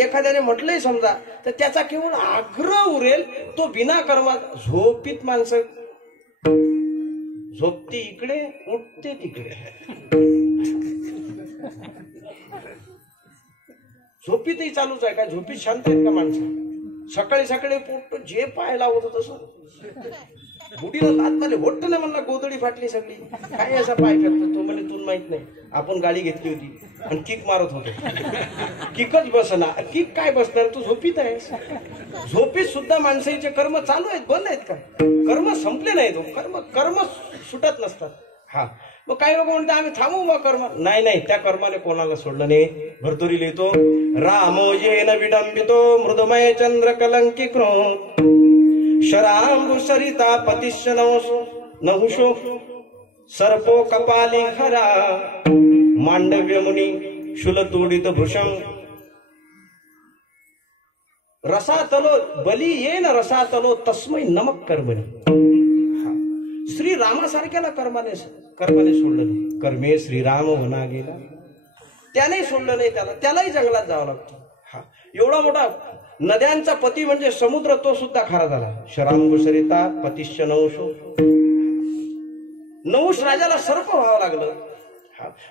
एखाद्याने म्हटलंय समजा तर त्याचा केवळ आग्रह उरेल, तो बिना कर्मा. झोपीत माणसं झोपते इकडे उठते तिकडे, झोपीतही चालूच आहे. काय झोपीत शांत आहेत का माणसं? सकाळी सकाळी पोट जे पाय लावत होत तसं बुडीला लात मारली, होट नाही म्हणला, गोदडी फाटली सगळी. काय असा पाय फेकतो तो? म्हणे तुला माहित नाही, आपण गाडी घेतली होती आणि किक मारत होतो. किकच बसणार, किक काय बसणार? तू झोपीत आहेस. झोपीत सुद्धा माणसाचे कर्म चालू आहेत, बंद आहेत का? कर्म संपले नाहीत. कर्म सुटत नसतात. हा, मग काही लोक म्हणतात आम्ही थांबू बा कर्म. नाही नाही, त्या कर्माने कोणाला सोडलं नाही. भरतुरी लिहितो रामो येन विडंबितो मृदमय चंद्र कलंकी क्रोध शरांबु सरिता पतिश्च नहुषो सर्पो कपाली खरा मांडव्य मुनी शुलतोडित भृशं रसातलो बली येन रसातलो तस्मै नमक कर्मणी. श्री रामासारख्याला कर्माने सोडलं नाही. कर्मे श्रीराम होना गेला, त्याने सोडलं नाही. त्यालाही जंगलात जावं लागतं. हा, एवढा मोठा नद्यांचा पती म्हणजे समुद्र, तो सुद्धा खारा झाला. शरांबु सरिता पतिश्च नहुषो. नहुष राजाला सर्प व्हावं लागलं.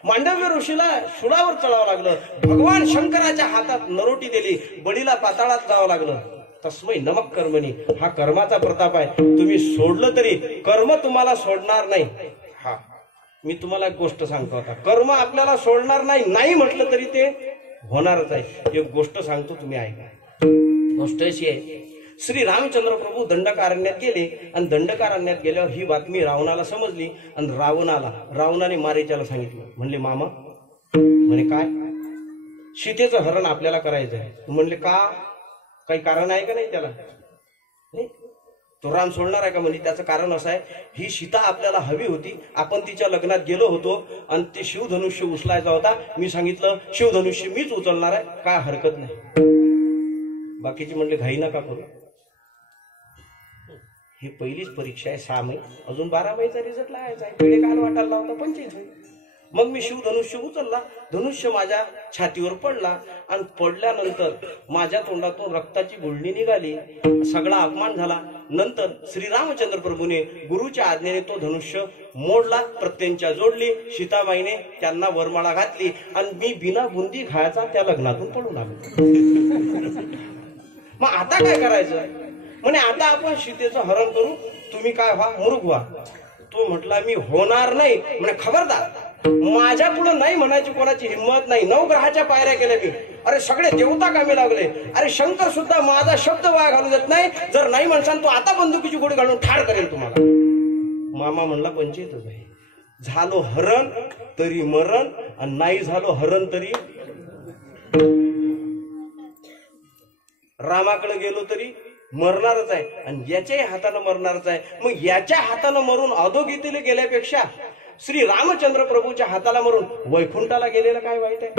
मांडव्य ऋषीला शुलावर चढावं लागलं. भगवान शंकराच्या हातात नरोटी दिली, बळीला पाताळात जावं लागलं. तस्मै नमक कर्मणी. हा कर्माचा प्रताप आहे. तुम्ही सोडलं तरी कर्म तुम्हाला सोडणार नाही. हा, मी तुम्हाला एक गोष्ट सांगतो. आता कर्म आपल्याला सोडणार नाही म्हटलं तरी ते होणारच आहे. एक गोष्ट सांगतो, तुम्ही ऐका. गोष्ट अशी आहे, श्री रामचंद्र प्रभू दंडकारण्यात गेले आणि दंडकारण्यात गेल्यावर ही बातमी रावणाला समजली आणि रावणाने मारीच्याला सांगितलं. म्हणले मामा, म्हणे काय? सीतेचं हरण आपल्याला करायचं आहे. म्हणले का? काही कारण आहे का नाही त्याला? नाही, तो राम सोडणार आहे का? म्हणजे त्याचं कारण असं आहे, ही सीता आपल्याला हवी होती, आपण तिच्या लग्नात गेलो होतो आणि ते शिवधनुष्य उचलायचा होता. मी सांगितलं शिवधनुष्य मीच उचलणार आहे, काय हरकत नाही. बाकीचे म्हणले घाई नका करू, ही पहिलीच परीक्षा आहे, 6 महिने, अजून 12 महिन्याचा रिझल्ट लावायचा आहे. वेळे काल वाटायला लावता 25 होईल. मग मी शिवधनुष्य उचलला, धनुष्य माझ्या छातीवर पडला आणि पडल्यानंतर माझ्या तोंडातून रक्ताची गुळणी निघाली. सगळा अपमान झाला. नंतर श्रीरामचंद्र प्रभूने गुरुच्या आज्ञेने तो धनुष्य मोडला, प्रत्यंच्या जोडली. सीताबाईने त्यांना वरमाळा घातली आणि मी बिना बुंदी खायचा त्या लग्नातून पडून आलो. मग आता काय करायचं? म्हणे आता आपण सीतेचं हरण करू, तुम्ही काय व्हा, मूर्ख व्हा. तो म्हटला मी होणार नाही. म्हणे खबरदार, माझ्या पुढे नाही म्हणायची कोणाची हिंमत नाही. 9 ग्रहाच्या पायऱ्या केल्या मी अरे सगळे देवता कामी लागले. अरे शंकर सुद्धा माझा शब्द वाया घालू देत नाही. जर नाही म्हणसान तो आता बंदुकीची गोळी घालून ठार करेल तुम्हाला. मामा म्हणला पंचायतच आहे. झालो हरण तरी मरण आणि नाही झालो हरण तरी रामाकडे गेलो तरी मरणारच आहे आणि याच्याही हातानं मरणारच आहे. मग याच्या हातानं मरून अधोगतीला गेल्यापेक्षा श्री रामचंद्र प्रभूच्या हाताला मरून वैकुंठाला गेलेलं काय वाईट आहे.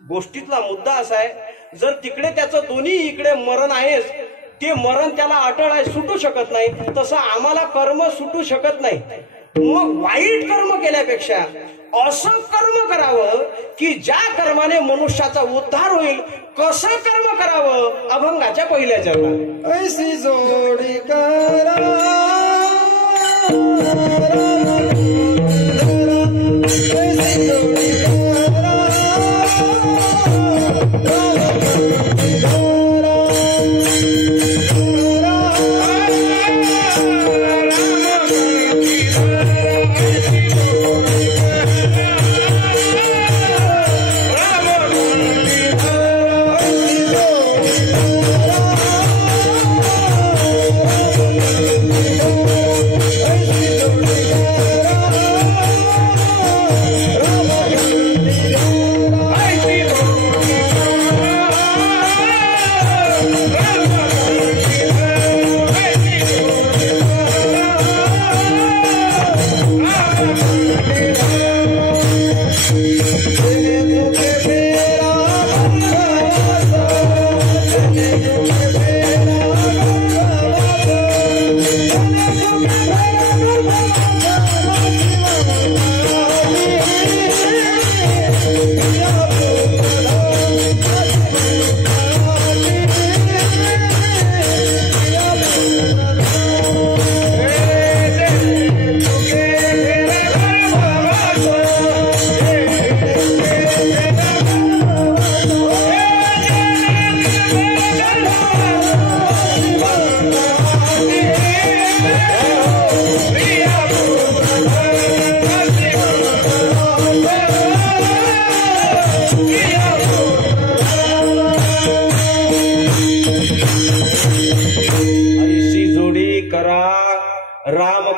गोष्टीतला मुद्दा असा आहे, जर तिकडे त्याचं दोन्ही इकडे मरण आहेच, ते मरण त्याला अटळ आहे, सुटू शकत नाही, तसं आम्हाला कर्म सुटू शकत नाही. मग वाईट कर्म केल्यापेक्षा असं कर्म करावं की ज्या कर्माने मनुष्याचा उद्धार होईल. कसं कर्म करावं? अभंगाच्या पहिल्या चरणात ऐसी जोडी करा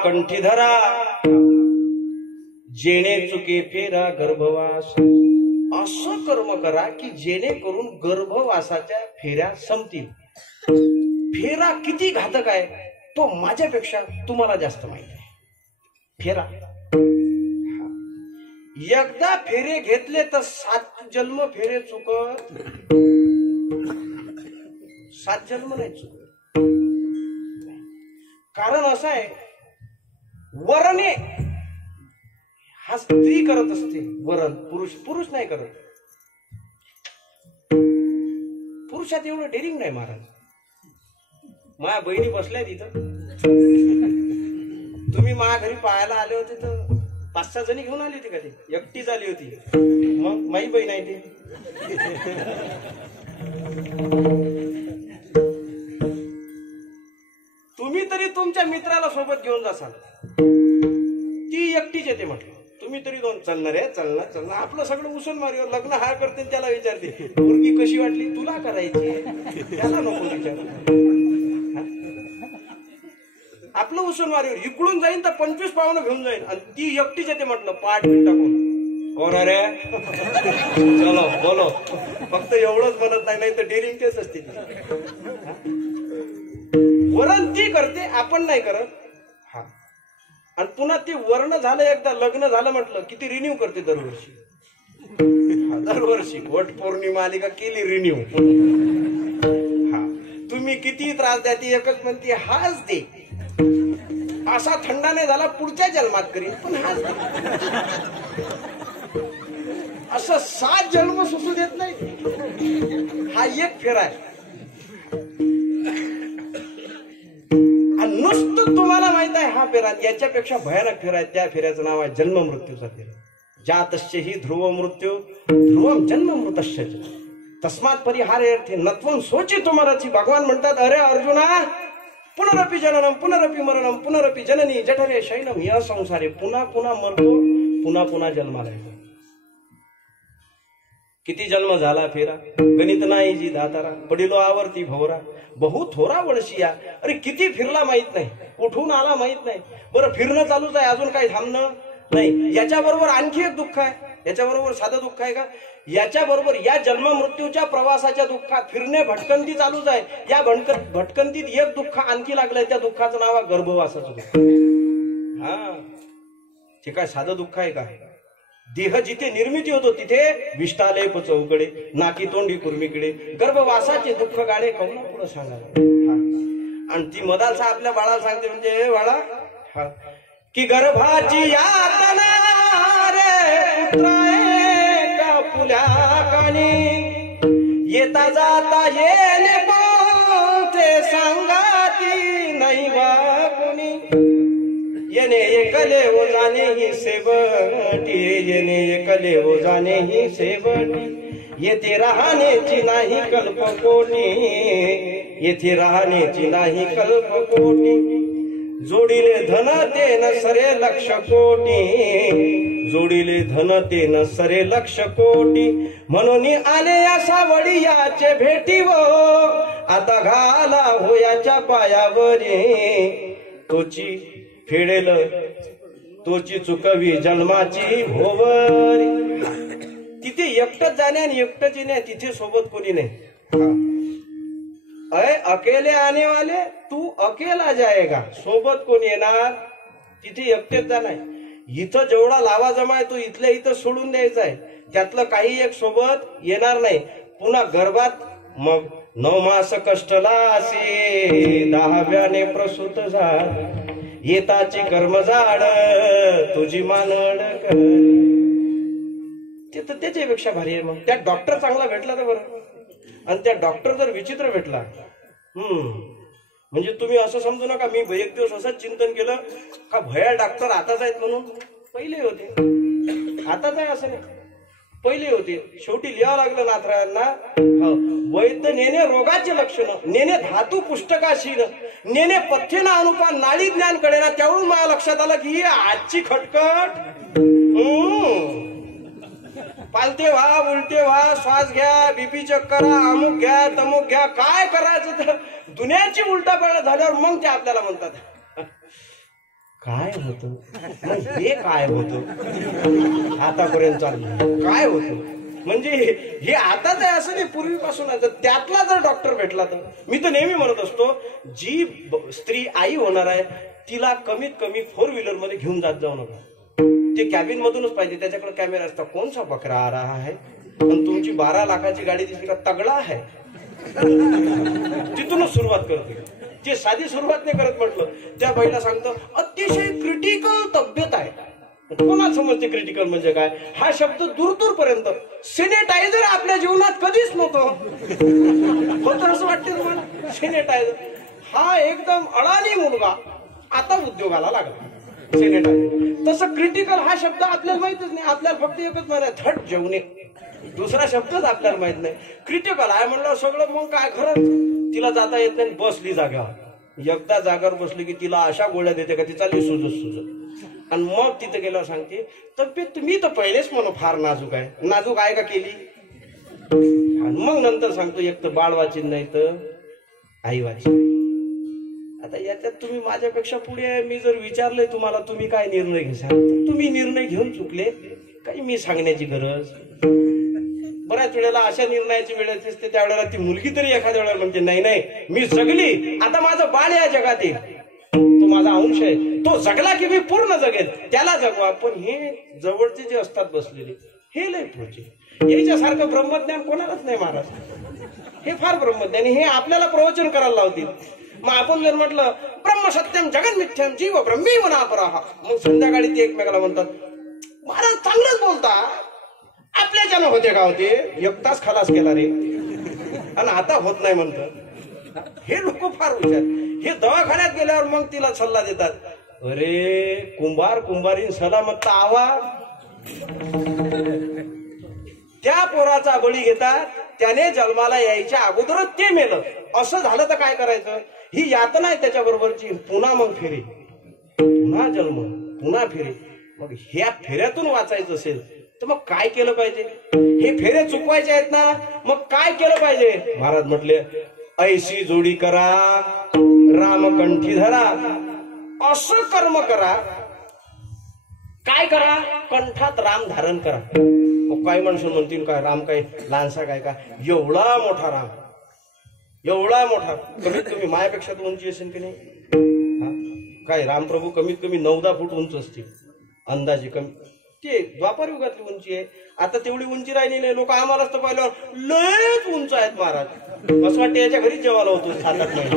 कंठी धरा जेणे चुके फेरा गर्भवास. असं कर्म करा की जेणेकरून गर्भवासाच्या फेऱ्या संपतील. फेरा किती घातक आहे तो माझ्यापेक्षा तुम्हाला जास्त माहिती आहे. फेरा एकदा फेरे घेतले तर 7 जन्म फेरे चुकत. 7 जन्म नाही चुकत. कारण असं आहे, वरणे हा स्त्री करत असते. वरण पुरुष नाही करत. पुरुषात एवढं डेरिंग नाही महाराज. माझ्या बहिणी बसल्या तिथं. तुम्ही माझ्या घरी पाहायला आले होते तर 5-6 जणी घेऊन आली होती का? ती एकटीच आली होती. मग माझी बहीण आहे ती. तुम्ही तरी तुमच्या मित्राला सोबत घेऊन जासाल. ती एकटीच येते म्हटलं. तुम्ही तरी 2 चालणार आहे. चालणार आपलं सगळं उसून मारीवर लग्न हा करते. त्याला विचारते मुलगी कशी वाटली, तुला करायची, त्याला नको विचार. आपलं उसून मारीवर इकडून जाईन तर 25 पाहुणं घेऊन जाईन आणि ती एकटीच येते म्हटलं पाठ बीट टाकून. कोण रे? चलो बोलो. फक्त एवढंच म्हणत नाही तर डेरिंग तेच असते. वरण ती करते, आपण नाही करत. हा, आणि पुन्हा ती वर्ण झालं, एकदा लग्न झालं म्हटलं की ती रिन्यू करते दरवर्षी. दरवर्षी वट पौर्णिमा आली का केली रिन्यू. हा, तुम्ही किती त्रास द्या ती एकच म्हणते हाच दे. असा थंडा नाही झाला पुढच्या जन्मात करीन पण हाच दे. असं 7 जन्म सुसू देत नाही. हा एक फेरा आहे. नुसतं तुम्हाला माहित आहे हा फेरा. याच्यापेक्षा भयानक फेरा आहे. त्या फेऱ्याचं नाव आहे जन्म मृत्यूचा फेरा. जातस्य हि ध्रुव मृत्यू ध्रुवम जन्म मृतस्य तस्मात परिहारे अर्थे नत्वं सोची तुम्हाराची. भगवान म्हणतात अरे अर्जुना, पुनरपि जननम पुनरपि मरणम पुनरपि जननी जठरे शयनम या संसारे. पुन्हा पुन्हा मरतो, पुन्हा पुन्हा जन्माला येतो. किती जन्म झाला फेरा, गणित नाही जी दातारा, पडिलो आवर्ती भवरा, बहु थोरा वळशिया. अरे किती फिरला माहित नाही, कुठून आला माहित नाही. बरं फिरणं चालूच आहे, अजून काही थांबणं नाही. याच्याबरोबर आणखी एक दुःख आहे. याच्याबरोबर साधं दुःख आहे का? याच्याबरोबर या जन्म मृत्यूच्या प्रवासाच्या दुःखात फिरणे भटकंती चालूच आहे. या भटकंतीत एक दुःख आणखी लागलंय, त्या दुःखाचं नाव आहे गर्भवासाचं दुःख. हा, ते काय साधं दुःख आहे का? देह जिथे निर्मिती होतो तिथे विष्टालेप चौकडे, नाकी तोंडी कुर्मीकडे, गर्भवासाचे दुःख गाडे कौना पुढं सांगायला. आणि ती मदालसा आपल्या बाळाला सांगते, म्हणजे बाळा हा की गर्भाची यातना रे पुत्राए का फुल्या कानी, येता जाता येणे पोते सांगाती नाही बा कोणी. येणे एकले वो जाणे ही सेवटी, येणे एकले वो जाणे ही सेवटी, येथे राहण्याची नाही कल्पकोटी, येथे राहण्याची नाही कल्पकोटी. जोडिले धन ते न सरे लक्ष कोटी, जोडिले धन ते न सरे लक्ष कोटी. म्हणून आले असा वडी याचे भेटीव, आता घाला हो याच्या पायावरी. तोची फेडेल तोची चुकवी जन्माची भोवरी. तिथे एकटच जाणे आणि एकटच येणे, तिथे सोबत कोणी नाही. अय अकेले आने वाले तू अकेला जाएगा, सोबत कोण येणार? तिथे एकटेच जाणार. इथं जेवढा लावा जमा आहे तो इथल्या इथं सोडून द्यायचा आहे, त्यातलं काही एक सोबत येणार नाही. पुन्हा गर्भात मग 9 मास कष्टला असे, 10व्याने प्रसूत झाड, येताची कर्मजाड तुझी मानड कर. ते तर त्याच्यापेक्षा भारी आहे. मग त्या डॉक्टर चांगला भेटला तर बरं, आणि त्या डॉक्टर जर विचित्र भेटला, म्हणजे तुम्ही असं समजू नका मी एक दिवस असंच चिंतन केलं का भया डॉक्टर आताच आहेत म्हणून. पहिले होते, आताच आहे असं नाही, पहिले होते. शेवटी लिहावं लागलं नाथरायांना, वैद्य नेने रोगाचे लक्षण, नेने धातू पुस्तकाशीन, नेने पथ्यना अनुपान नाडी ज्ञान कळेना. त्यावरून मला लक्षात आलं की आजची खटखट, पालते व्हा, उलटे व्हा, श्वास घ्या, बीपी चेक करा, अमुक घ्या, तमुक घ्या, काय करायचं तर दुनियाची उलटा पालट झाल्यावर मग ते आपल्याला म्हणतात काय होतं, हे काय होतं आतापर्यंत चाललं, काय होतं. म्हणजे हे आताच आहे असं नाही, पूर्वीपासून आहे. त्यातला जर डॉक्टर भेटला तर, मी तर नेहमी म्हणत असतो, जी स्त्री आई होणार आहे तिला कमीत कमी 4 व्हीलर मध्ये घेऊन जात जाऊ नका. ते कॅबिन मधूनच पाहिजे, त्याच्याकडे कॅमेरा असतात. कोण सा बकरा आ रहा है, पण तुमची 12 लाखाची गाडी दिसली का तगडा आहे, तिथूनच सुरुवात करते. ते साधी सुरुवात नाही करत. म्हटलं त्या बाईला सांगतो अतिशय क्रिटिकल तब्येत आहे. कोणाला समजते क्रिटिकल म्हणजे काय? हा शब्द दूर दूर पर्यंत. सॅनिटायझर आपल्या जीवनात कधीच नव्हतं होतं असं वाटतं तुम्हाला? सॅनिटायझर हा एकदम अडाणी मुलगा आता उद्योगाला लागला. सॅनिटायझर तसं क्रिटिकल हा शब्द आपल्याला माहितच नाही. आपल्याला फक्त एकच माहिती आहे, थट जेवणे. दुसरा शब्दच आपल्याला माहित नाही. क्रिटिकल आहे म्हणलं सगळं. मग काय खरं तिला जाता येत नाही, बसली जाग्यावर. एकदा जागावर बसली की तिला अशा गोळ्या देते का ती चालली सुजत. आणि मग तिथे गेल्यावर सांगते तब्येत मी तर पहिलेच म्हणू फार नाजूक आहे. नाजूक आहे का केली? आणि मग नंतर सांगतो एक तर बाळ वाचीन नाही तर आई वाचीन. आता याच्यात तुम्ही माझ्यापेक्षा पुढे आहे. मी जर विचारलंय तुम्हाला तुम्ही काय निर्णय घ्याल, तुम्ही निर्णय घेऊन चुकले काही मी सांगण्याची गरज. बऱ्याच वेळेला अशा निर्णयाची वेळ असते त्यावेळेला ती मुलगी तरी एखाद्या वेळेला म्हणते नाही नाही मी जगली, आता माझं बाळ या जगात येईल, तो माझा अंश आहे, तो जगला की मी पूर्ण जगेल, त्याला जगवा. पण हे जवळचे जे असतात बसलेले हे लय पुढचे. याच्यासारखं ब्रह्मज्ञान कोणालाच नाही महाराज. हे फार ब्रह्मज्ञान, हे आपल्याला प्रवचन करायला लावतील. मग आपण जर म्हटलं ब्रह्मसत्यम जगन मिथ्यम जीव ब्रह्मी मनापराहा, मग संध्याकाळी ते एकमेकाला म्हणतात महाराज चांगलंच बोलता, आपल्याच्यानं होते का होते, 1 तास खलास केला रे आणि आता होत नाही म्हणतात. हे लोक फार हुशार. हे दवाखान्यात गेल्यावर मग तिला सल्ला देतात, अरे कुंभार कुंभारीन सलामत आवा. त्या पोराचा बळी घेतात, त्याने जन्माला यायच्या अगोदरच ते मेलं. असं झालं तर काय करायचं? ही यातना आहे त्याच्या बरोबरची. पुन्हा मग फेरी, पुन्हा जन्म, पुन्हा फेरी. मग ह्या फेऱ्यातून वाचायचं असेल तर मग काय केलं पाहिजे? हे फेरे चुकवायचे आहेत ना, मग काय केलं पाहिजे? महाराज म्हटले, ऐशी जोडी करा, रामकंठी धरा, असं कर्म करा. काय करा? कंठात राम धारण करा. मग काही माणसं म्हणतील, काय राम काय लहानसा काय का? एवढा मोठा राम, एवढा मोठा, कमीत कमी मायापेक्षा तर उंची असेल की नाही? काय रामप्रभू कमीत कमी 9-10 फूट उंच असतील अंदाजे. कमी ते द्वापार युगातली उंची आहे. आता तेवढी उंची राहिली नाही. लोक आम्हालाच तर पाहिल्यावर लयच उंच आहेत महाराज, असं वाटतं याच्या घरीच जेवायला होतो 7-8 महिने.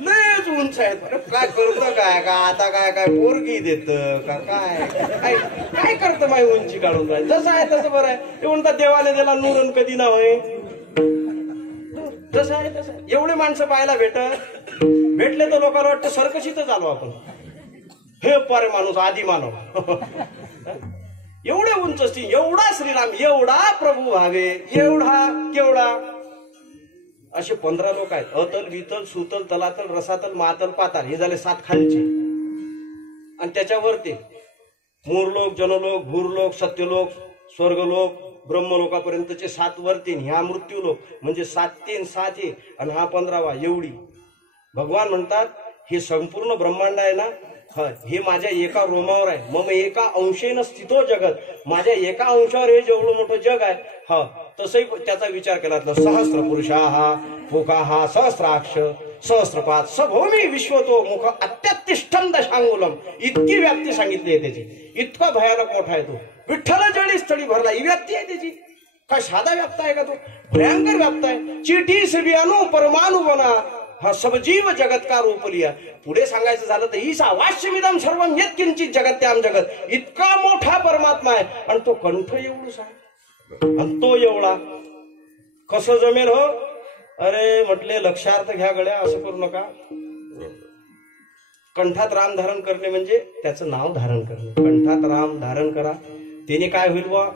लयच उंच आहेत. काय करतं काय का आता? काय पोरगी देत का काय? काय करतं माही उंची काढून राहील? जसं आहे तसं बरं आहे. ते म्हणतात देवाने दिला नूरन कधी ना होय. जसं आहे तसं. एवढे माणसं पाहायला भेटले तर लोकांना वाटतं सर्कशीतच आलो आपण. हे पारे माणूस आदी मानव. एवढे उंच असतील, एवढा श्रीराम, एवढा प्रभू भावे, एवढा केवढा. असे 15 लोक आहेत. अतल, वितल, सुतल, तलातल, रसातल, महातल, पाताल, हे झाले 7 खालचे. आणि त्याच्यावर ते मूरलोक, जनलोक, भूरलोक, सत्यलोक, स्वर्गलोक, ब्रह्मलोकापर्यंतचे 7 वरती. ह्या मृत्यूलोक म्हणजे 7 ते 7 हे, आणि हा 15वा. एवढी भगवान म्हणतात हे संपूर्ण ब्रह्मांड आहे ना, हे माझ्या एका रोमावर आहे. मग एका अंशेनं स्थितो जगत. माझ्या एका अंशावर हे जेवढं मोठं जग आहे, तसंही त्याचा विचार केला तर सहस्त्र पुरुषा हा फुका हा सहस्राक्ष सहस्त्रपाद सभूमी विश्वतो मुख अत्यातिष्ठम दशांगुलम. इतकी व्याप्ती सांगितली आहे त्याची. इतका भयानक मोठा आहे तो. विठ्ठल जळी स्थळी भरला, ही व्याप्ती आहे त्याची. काय साधा व्याप्त आहे का तो? भयंकर व्याप्त आहे. चिठी सिबियानो परमाणु बना हा सब जीव जगत का रूप लिया. पुढे सांगायचं झालं तर ईसा वाश्यमिदम सर्वम यत् किंचित जगत्याम जगत. इतका मोठा परमात्मा आहे आणि तो कंठ एवढूसा आणि तो एवढा. कसं जमेल हो? अरे म्हटले लक्षार्थ घ्या गड्या, असं करू नका. कंठात राम धारण करणे म्हणजे त्याचं नाव धारण करणे. कंठात राम धारण करा. त्याने काय होईल बा?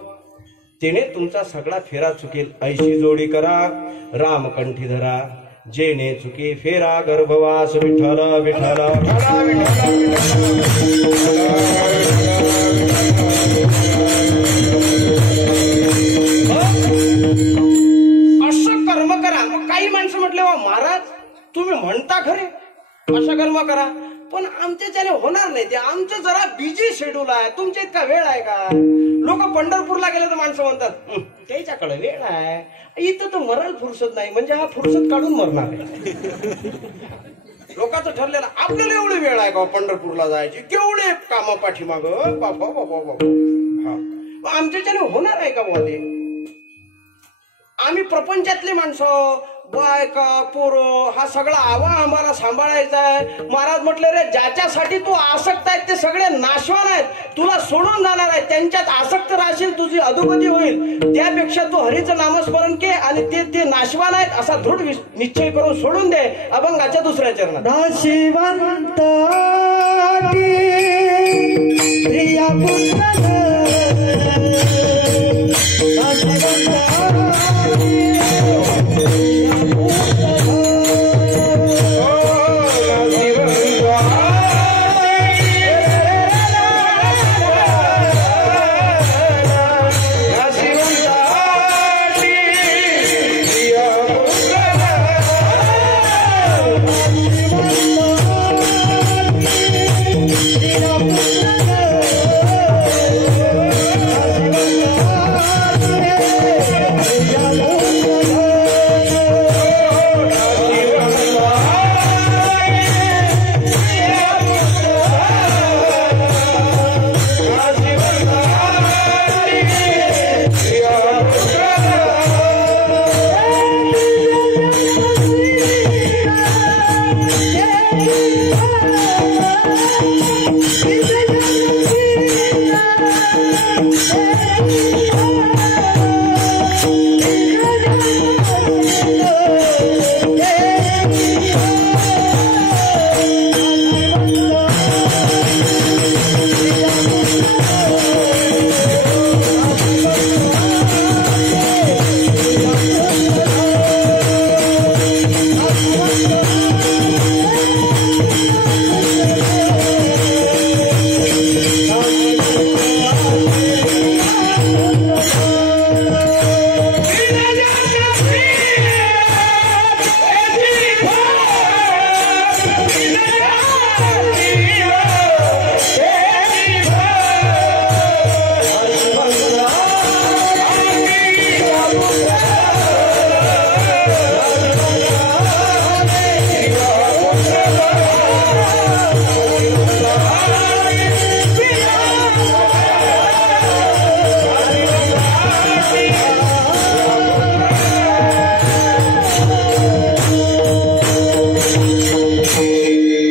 त्याने तुमचा सगळा फेरा चुकेल. ऐशी जोडी करा, रामकंठी धरा, जेणे चुके फेरा गर्भवास. विठ्ठल विठ्ठल असं कर्म करा. मग काही माणसं म्हटले, वा महाराज तुम्ही म्हणता खरे असं कर्म करा, पण आमच्याच्याने होणार नाही. ते आमचं जरा बिझी शेड्यूल आहे. तुमच्या इतका वेळ आहे का? लोक पंढरपूरला गेले तर माणसं म्हणतात त्याच्याकडे वेळ आहे. इथं तर मराल फुरसत नाही, म्हणजे हा फुरसत काढून मरणार आहे. लोकांचं ठरलेलं. आपल्याला एवढी वेळ आहे का पंढरपूरला जायची? केवढे कामा पाठीमाग बाबा बाबा बाबा. आमच्याच्याने होणार आहे का मध्ये? आम्ही प्रपंचातले माणसं, बायका पोरं, हा सगळा आवा आम्हाला सांभाळायचा आहे. महाराज म्हटले, रे ज्याच्यासाठी तू आसक्त आहे ते सगळे नाशवान आहेत, तुला सोडून जाणार आहे. त्यांच्यात आसक्त राहशील, तुझी अधोगती होईल. त्यापेक्षा तू हरीचं नामस्मरण के आणि ते नाशवान आहेत असा दृढ निश्चय करून सोडून दे अभंगाच्या दुसऱ्या चरणात. नाशिवंत प्रिया पुत्र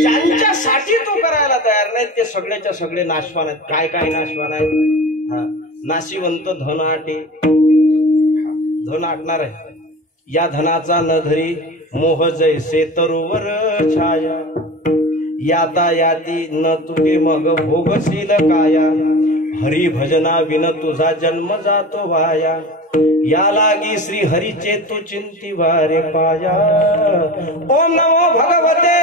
ज्यांच्यासाठी तो करायला तयार नाही ते सगळ्याच्या सगळे नाशवान आहेत. काय काय नाशवान आहेत? नाशिवंत धन आटे, धन आटणार आहे. या धनाचा न धरी मोह जैसे तरुवर छाया, याता याती न तुटे मग भोगशील काया, हरी भजना विन तुझा जन्म जातो वाया, या लागी श्री हरीचे तू चिंती वारे पाया. ओम नमो भगवते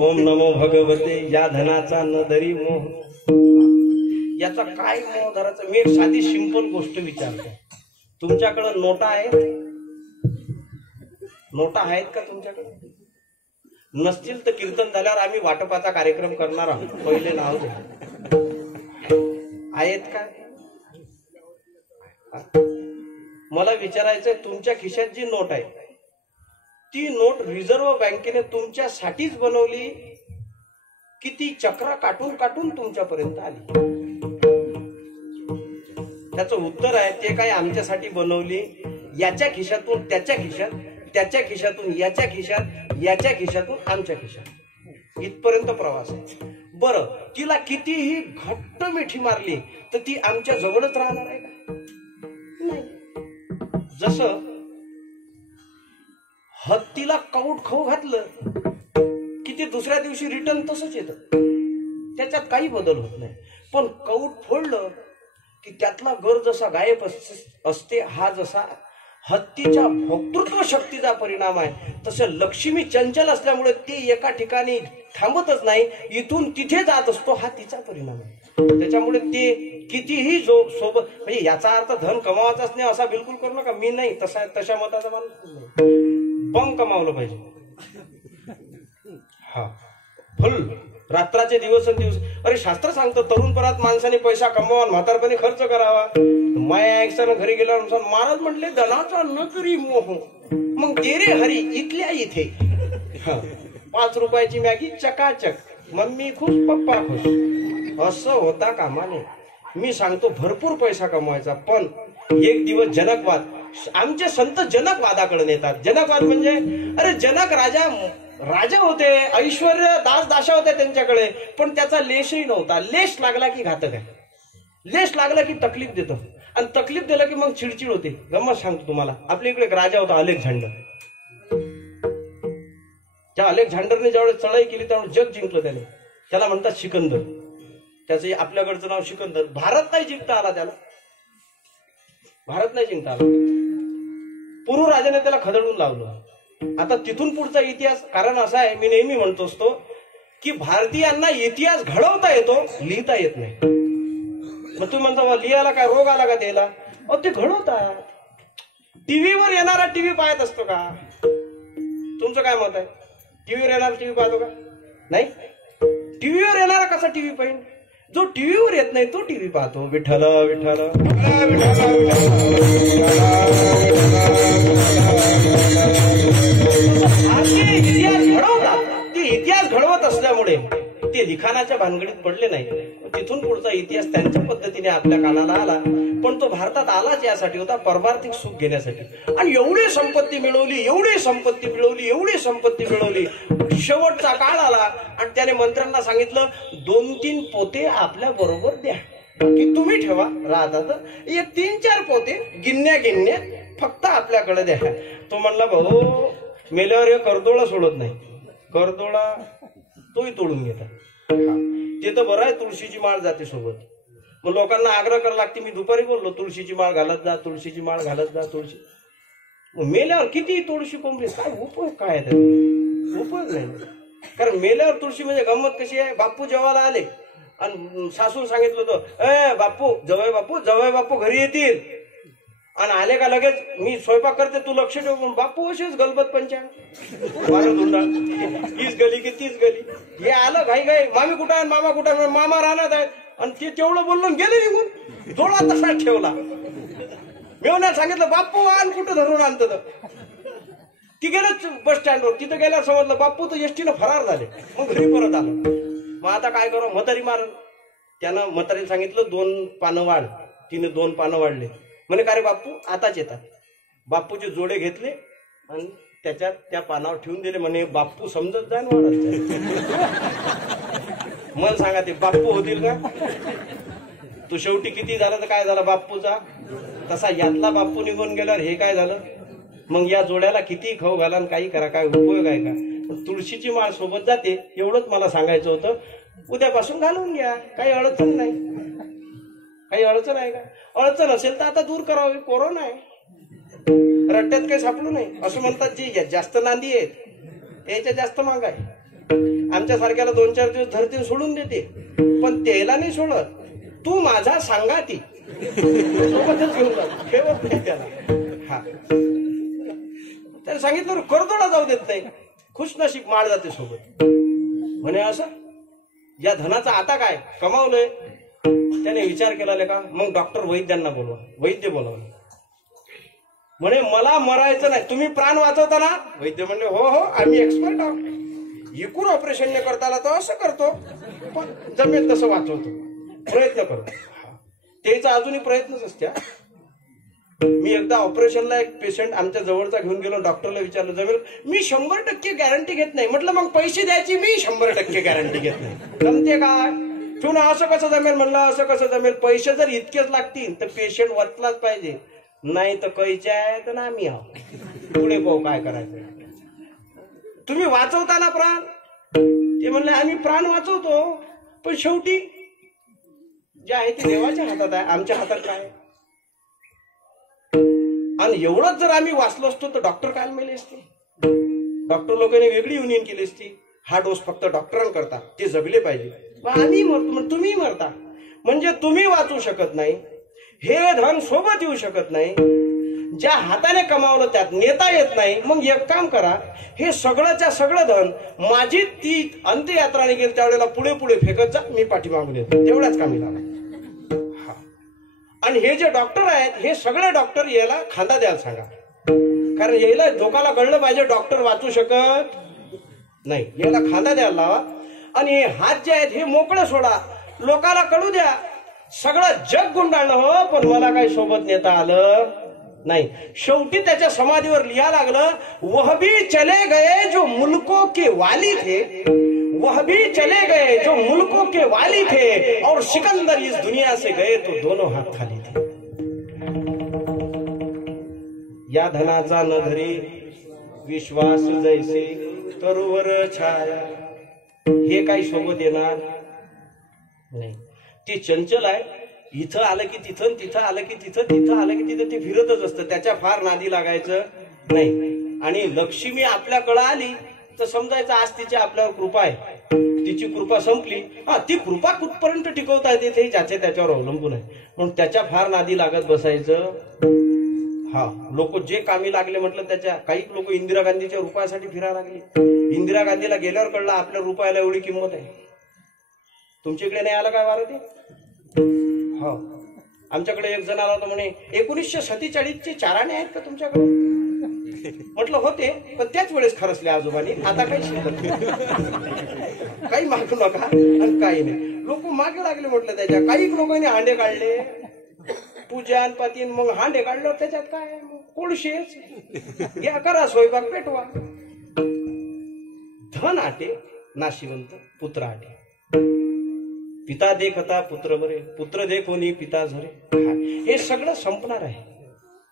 ओम नमो भगवते या धनाचा न धरी मोह. याचा काय मोह धरायचा? मी एक साधी सिंपल गोष्ट विचारतो. तुमच्याकडे नोटा आहेत? नोटा आहेत का तुमच्याकडे? नसतील तर कीर्तन झाल्यावर आम्ही वाटपाचा कार्यक्रम करणार आहोत. पहिले नाव द्या. आहेत का? मला विचारायचंय, तुमच्या खिशात जी नोट आहे ती नोट रिझर्व्ह बँकेने तुमच्यासाठीच बनवली की ती चक्रा काटून काटून तुमच्यापर्यंत आली? त्याचं उत्तर आहे ते काय आमच्यासाठी बनवली. याच्या खिशातून त्याच्या खिशात, त्याच्या खिशातून याच्या खिशात, याच्या खिशातून आमच्या खिशात, इथपर्यंत प्रवास आहे. बरं, तिला कितीही घट्ट मिठी मारली तर ती आमच्या जवळच राहणार आहे का? नाही. जसं हत्तीला कौट खाऊ घातलं की ते दुसऱ्या दिवशी रिटर्न तसंच येतं, त्याच्यात काही बदल होत नाही. पण कौट फोडलं की त्यातला गर जसा गायब असते, हा जसा हत्तीच्या भोक्तृत्व शक्तीचा परिणाम आहे, तसं लक्ष्मी चंचल असल्यामुळे ती एका ठिकाणी थांबतच नाही, इथून तिथे जात असतो, हा तिचा परिणाम आहे. त्याच्यामुळे ते कितीही जो सोबत, म्हणजे याचा अर्थ धन कमावायचाच नाही असा बिलकुल करू नका. मी नाही तशा मताचा माणूस नाही. पण कमावलं पाहिजे. हा फुल रात्राचे दिवस. अरे शास्त्र सांगतं तरुणपणात माणसाने पैसा कमावा, म्हातारपणी खर्च करावा. माया एकसानं घरी गेल्यावर महाराज म्हटले धनाचा न करी मोह, मग दे रे हरी इथल्या इथे. 5 रुपयाची मॅगी चकाचक, मम्मी खुश पप्पा खुश, असं होता कामा नये. मी सांगतो भरपूर पैसा कमवायचा, पण एक दिवस जनकवाद, आमचे संत जनकवादाकडे नेतात. जनकवाद म्हणजे, अरे जनक राजा होते, ऐश्वर्य दास होते त्यांच्याकडे, पण त्याचा लेशही नव्हता. लेश लागला की घातक आहे, लेश लागला की तकलीफ देतो, आणि तकलीफ दिलं की मग चिडचिड होते. गमत सांगतो तुम्हाला, आपल्या इकडे एक राजा होता अलेक्झांडर. त्या अलेक्झांडरने ज्यावेळेस चढाई केली त्यावेळेस जग जिंकलं त्याने. त्याला म्हणतात सिकंदर. त्याचं आपल्याकडचं नाव सिकंदर. भारत नाही जिंकता आला त्याला, भारत नाही जिंकता आला. पुरू राजाने त्याला खदडून लावलं. आता तिथून पुढचा इतिहास, कारण असा आहे, मी नेहमी म्हणतो असतो की भारतीयांना इतिहास घडवता येतो, लिहिता येत नाही. मग तुम्ही म्हणता लिहायला काय रोग आला का त्याला? ते घडवतात. टीव्हीवर येणारा टीव्ही पाहत असतो का? तुमचं काय मत आहे? टीव्हीवर येणारा टीव्ही पाहतो का? नाही. टीव्हीवर येणारा कसा टीव्ही पाहिजे? जो टीव्हीवर येत नाही तो टीव्ही पाहतो. विठ्ठल विठ्ठल इतिहास घडवतात. ते इतिहास घडवत असल्यामुळे ते लिखाणाच्या भानगडीत पडले नाही. तिथून पुढचा इतिहास त्यांच्या पद्धतीने आपल्या कानाला आला, पण तो भारतात आलाच यासाठी होता, परमार्थिक सुख घेण्यासाठी. आणि एवढी संपत्ती मिळवली, एवढी संपत्ती मिळवली, एवढी संपत्ती मिळवली. शेवटचा काळ आला आणि त्याने मंत्र्यांना सांगितलं 2-3 पोते आपल्या बरोबर द्या. की तुम्ही ठेवा राहतात हे 3-4 पोते गिन्या फक्त आपल्याकडे द्या. तो म्हणला भाऊ मेल्यावर हे करदोळा सोडत नाही, करदोळा तोही तोडून घेतात. ते तर बरं आहे तुळशीची माळ जाते सोबत. मग लोकांना आग्रह करायला लागते. मी दुपारी बोललो तुळशीची माळ घालत जा, तुळशीची माळ घालत जा, तुळशी. मग मेल्यावर किती तुळशी कोंबली काय उपयोग काय आहे त्याचा? उपयोग नाही. कारण मेल्यावर तुळशी म्हणजे गंमत कशी आहे. बाप्पू जेवायला आले आणि सासून सांगितलं होतं ए बाप्पू जवळ बाप्पू घरी येतील आणि आले का लगेच मी स्वयंपाक करते तू लक्ष ठेव. पण बाप्पू असेच गलबत पंचा बारा धुंडा हीच गली की तीच गली. हे आलं घाई मामी कुठं आहे मामा कुठं आहे. मामा राहणार आहेत आणि ते तेवढं बोललं गेले निघून. डोळा तसा ठेवला. मेवण्याला सांगितलं बाप्पू आण कुठं धरून आणतं. ती गेलंच बस स्टँडवर. तिथं गेल्यावर समजलं बाप्पू तर एसटीनं फरार झाले. मग घरी परत आलं. मग आता काय करू म्हातारी मार. त्यानं म्हातारीला सांगितलं 2 पानं वाढ. तिने 2 पानं वाढले. म्हणे का रे बाप्पू आताच येतात. बाप्पूचे जोडे घेतले आणि त्याच्यात त्या पानावर ठेवून दिले. म्हणे बाप्पू समजत जाय ना मला सांगा ते बाप्पू होतील का? तू शेवटी किती झाला तर काय झाला बाप्पूचा. तसा यातला बाप्पू निघून गेल्यावर हे काय झालं. मग या जोड्याला किती खाऊ घाला आणि काही करा काय उपयोग आहे का. तुळशीची माळ सोबत जाते एवढंच मला सांगायचं होतं. उद्यापासून घालून घ्या काही अडचण नाही. काही अडचण आहे का? अडचण असेल तर आता दूर करावी. कोरोना आहे रट्ट्यात काही सापडू नाही. असं म्हणतात जी जास्त नांदी आहेत त्याच्या जास्त माग आहे. आमच्या सारख्याला 2-4 दिवस धरती सोडून देते पण त्याला नाही सोडत. तू माझा सांगाती सोबतच घेऊन जा ठेवत नाही त्याला. हा त्याला सांगितलं करदोडा जाऊ देत नाही. खुशनशीब माळ जाते सोबत. म्हणे असं या धनाचा आता काय कमावलंय. त्याने विचार केला का मग डॉक्टर वैद्यांना बोलवा. वैद्य बोलवले. म्हणे मला मरायचं नाही तुम्ही प्राण वाचवता ना. वैद्य म्हणले हो आम्ही एक्सपर्ट आहोत. इकून ऑपरेशन न करता आला तर असं करतो पण जमेल तसं वाचवतो. प्रयत्न करतो. त्याचा अजूनही प्रयत्नच असते. मी एकदा ऑपरेशनला एक पेशंट आमच्या जवळचा घेऊन गेलो. डॉक्टरला विचारलं जमेल. मी 100% गॅरंटी घेत नाही. म्हटलं मग पैसे द्यायची मी 100% गॅरंटी घेत नाही. जमते काय तू ना असं कसं जमेल. म्हणलं असं कसं जमेल. पैसे जर इतकेच लागतील तर पेशंट वाचलाच पाहिजे. नाही तर कैचे आहे तर आम्ही आहोत पुढे पाहू काय करायचं. तुम्ही वाचवता ना प्राण. ते म्हणले आम्ही प्राण वाचवतो पण शेवटी जे आहे ते देवाच्या हातात आहे. आमच्या हातात काय. आणि एवढंच जर आम्ही वाचलो असतो तर डॉक्टर काय मेले असते. डॉक्टर लोकांनी वेगळी युनियन केली असती. हा डोस फक्त डॉक्टरांकरता ते जगले पाहिजे. आम्ही मरतो तुम्ही मरता. म्हणजे तुम्ही वाचू शकत नाही. हे धन सोबत येऊ शकत नाही. ज्या हाताने कमावलं त्यात नेता येत नाही. मग एक काम करा हे सगळंच्या सगळं धन माझी ती अंत्ययात्रा निघेल त्यावेळेला पुढे पुढे फेकत जा. मी पाठीमागून येतो तेवढ्याच कामी लावा. आणि हे जे डॉक्टर आहेत हे सगळे डॉक्टर याला खांदा द्यायला सांगा. कारण याला लोकाला कळलं पाहिजे डॉक्टर वाचू शकत नाही. याला खांदा द्यायला लावा. आणि हे हात जे आहेत हे मोकळे सोडा. लोकाला कळू द्या. सगळं जग गुंडाळलं हो पण मला काही सोबत नेता आलं नाही. शेवटी त्याच्या समाधीवर लिहा लागलं वह भी चले गए जो मुल्कों के वाली थे. वह भी चले गए जो मुल्कों के वाली थे और सिकंदर इस दुनिया से गए तो दोनों हाथ खाली थे. या धनाचा न धरी विश्वास जैसे तरुवर छाया. हे काही सोबत येणार नाही. ते चंचल आहे. इथं आलं की तिथं तिथं आलं की तिथं तिथं आलं की तिथं ते फिरतच असतं. त्याच्या फार नादी लागायचं नाही. आणि लक्ष्मी आपल्याकडे आली तर समजायचं आज तिची आपल्यावर कृपा आहे. तिची कृपा संपली. हा ती कृपा कुठपर्यंत टिकवता येते ते ज्याच्या त्याच्यावर अवलंबून आहे. म्हणून त्याच्या फार नादी लागत बसायचं. हा लोक जे कामी लागले म्हटलं त्याच्या. काही लोक इंदिरा गांधीच्या रुपयासाठी फिरायला लागले. इंदिरा गांधीला गेल्यावर कळलं आपल्या रुपयाला एवढी किंमत आहे. तुमच्याकडे नाही आलं काय वारं ते. हो आमच्याकडे एक जण आला होता म्हणे 1947चे चाराणे आहेत का तुमच्याकडे. म्हटलं होते पण त्याच वेळेस खरचले आजोबांनी. आता काही शिकत काही मागू नका आणि काही नाही. लोक मागे लागले म्हटलं त्याच्या. काही लोकांनी हांडे काढले पूजन पातीन. मग हांडे काढल्यावर त्याच्यात काय कोळशेच या करा स्वयंपाक पेटवा. धन आटे नाशिवंत पुत्र आटे. पिता देखता पुत्र बरे, पुत्र देखोनी पिता झरे. हे सगळं संपणार आहे.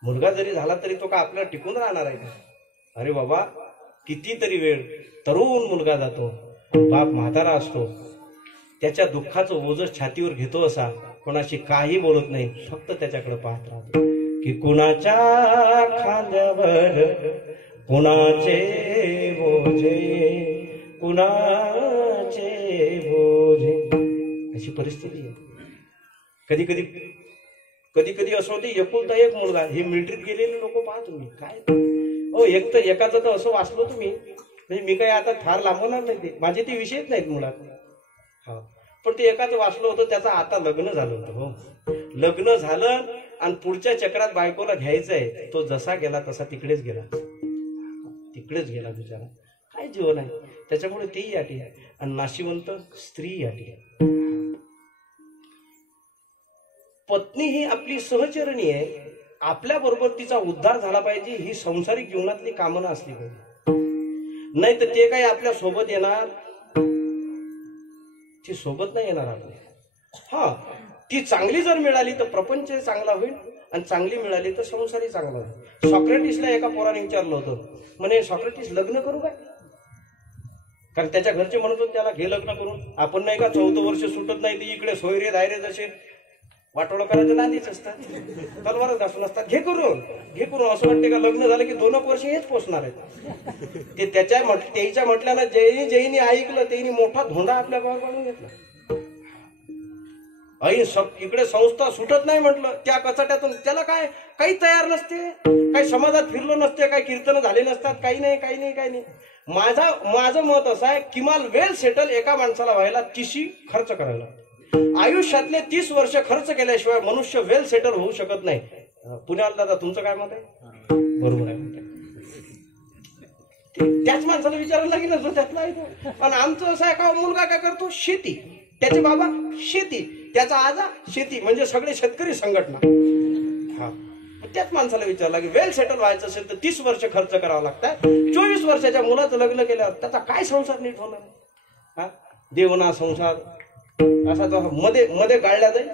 मुलगा जरी झाला तरी तो का आपल्याला टिकून राहणार आहे का? अरे बाबा, कितीतरी वेळ तरुण मुलगा जातो, बाप म्हातारा असतो, त्याच्या दुःखाचं ओझं छातीवर घेतो असा, कोणाशी काही बोलत नाही, फक्त त्याच्याकडे पाहत राहतो की कुणाच्या खांद्यावर कुणाचे बोझे, कुणाचे बोझे. अशी परिस्थिती आहे. कधी कधी कधी कधी असं होते, एकुलता एक मुलगा, हे मिलिटरीत गेलेले लोक पाहा तुम्ही काय. हो, एक तर एकाचं तर असं वाचलो तुम्ही, म्हणजे मी काही आता फार लांबवणार नाही, ते माझे ते विषयच नाहीत मुळात. हा, पण ते एकाचं वाचलं होतं, त्याचं आता लग्न झालं होतं. हो, लग्न झालं आणि पुढच्या चक्रात बायकोला घ्यायचंय, तो जसा गेला तसा तिकडेच गेला, तिकडेच गेला बिचारा. काय जीवन आहे. त्याच्यामुळे तेही अटी आहे आणि नाशिवंत स्त्री अटी आहे. पत्नी ही आपली सहचरणी आहे, आपल्या बरोबर तिचा उद्धार झाला पाहिजे, ही संसारिक जीवनातली कामना असली पाहिजे. नाही तर ते काही आपल्या सोबत येणार, ती सोबत नाही येणार आपल्या. हा, ती चांगली जर मिळाली तर प्रपंच चांगला होईल आणि चांगली मिळाली तर संसारही चांगला होईल. सॉक्रेटिसला एका पोराने विचारलं होतं, म्हणे सॉक्रेटिस लग्न करू काय? कारण त्याच्या घरचे म्हणत होते त्याला घे लग्न करून. आपण नाही का 14 वर्ष सुटत नाही, ती इकडे सोयरे दायरे जसे वाटोळं करायचं नांदीच असतात, तलवारच घासून असतात. घे करून, घे करून. असं वाटते का लग्न झालं की 2 वर्ष हेच पोचणार आहेत. ते त्याच्या म्हटल्यानं जैनी ऐकलं, त्यांनी मोठा धोंडा आपल्या गावात बनवून घेतला. इकडे संस्था सुटत नाही म्हटलं, त्या कचाट्यातून त्याला काय काही तयार नसते, काही समाजात फिरलं नसते, काही कीर्तन झाले नसतात, काही नाही काही नाही काही नाही. माझं मत असं आहे, किमान वेल सेटल एका माणसाला व्हायला 30 खर्च करायला. आयुष्यातले 30 वर्ष खर्च केल्याशिवाय मनुष्य वेल सेटल होऊ शकत नाही. पुण्याला दादा, तुमचं काय मत आहे? बरोबर आहे. त्याच माणसाला विचारायला लागेल जो त्यातला आहे तो. पण आमचं असं आहे का, मुलगा काय करतो? शेती. त्याचे बाबा शेती, त्याचा आजा शेती, म्हणजे सगळे शेतकरी संघटना. हा, त्याच माणसाला विचारलं लागेल, वेल सेटल व्हायचं असेल तर 30 वर्ष खर्च करावा लागतात. 24 वर्षाच्या मुलाचं लग्न केल्यावर त्याचा काय संसार नीट होणार? हा, देवना संसार असा तो मध्ये गाळला जाईल.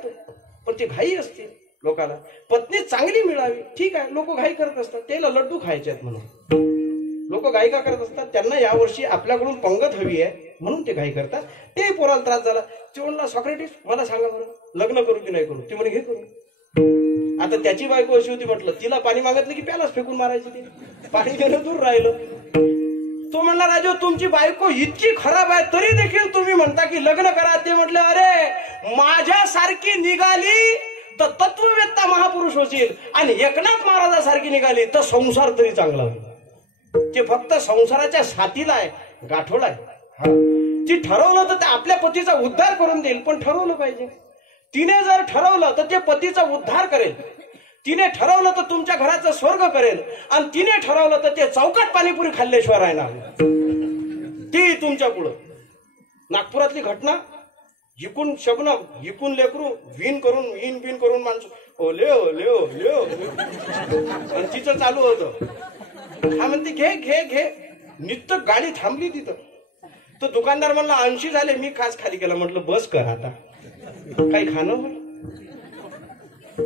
पण ती घाई असते लोकाला, पत्नी चांगली मिळावी. ठीक आहे, लोक घाई करत असतात, त्याला लड्डू खायचे आहेत म्हणून लोक घाई का करत असतात. त्यांना यावर्षी आपल्याकडून पंगत हवी आहे म्हणून ते घाई करतात. ते पोराला त्रास झाला, ते म्हणला सॉक्रेटिस मला सांगा बरं, लग्न करू की नाही करू? ती म्हणे घे करू. आता त्याची बायको अशी होती, म्हटलं तिला पाणी मागितलं की प्यालाच फेकून मारायची, ते पाणी घेणं दूर राहिलं. तो म्हणला, राजू तुमची बायको इतकी खराब आहे तरी देखील तुम्ही म्हणता की लग्न करा. ते म्हटलं, अरे माझ्यासारखी निघाली तर तत्ववेत्ता महापुरुष होतील आणि एकनाथ महाराजासारखी निघाली तर संसार तरी चांगला होईल. ते फक्त संसाराच्या साथीला आहे, गाठोडा आहे. हा, ती ठरवलं तर ते आपल्या पतीचा उद्धार करून देईल, पण ठरवलं पाहिजे. तिने जर ठरवलं तर ते पतीचा उद्धार करेल, तिने ठरवलं तर तुमच्या घराचं स्वर्ग करेल, आणि तिने ठरवलं तर ते चौकात पाणीपुरी खाल्ल्याशिवाय राहणार. ती तुमच्या पुढं. नागपुरातली घटना, जिकून शबनम, जिकून लेकरू, विन करून माणसं ओले ओले ओले ओले, आणि तिचं चालू होतं. हा म्हणते घे घे घे. नित्य गाडी थांबली तिथं. तो दुकानदार म्हणला 80 झाले, मी खास खाली केला. म्हटलं बस कर आता, काही खाणं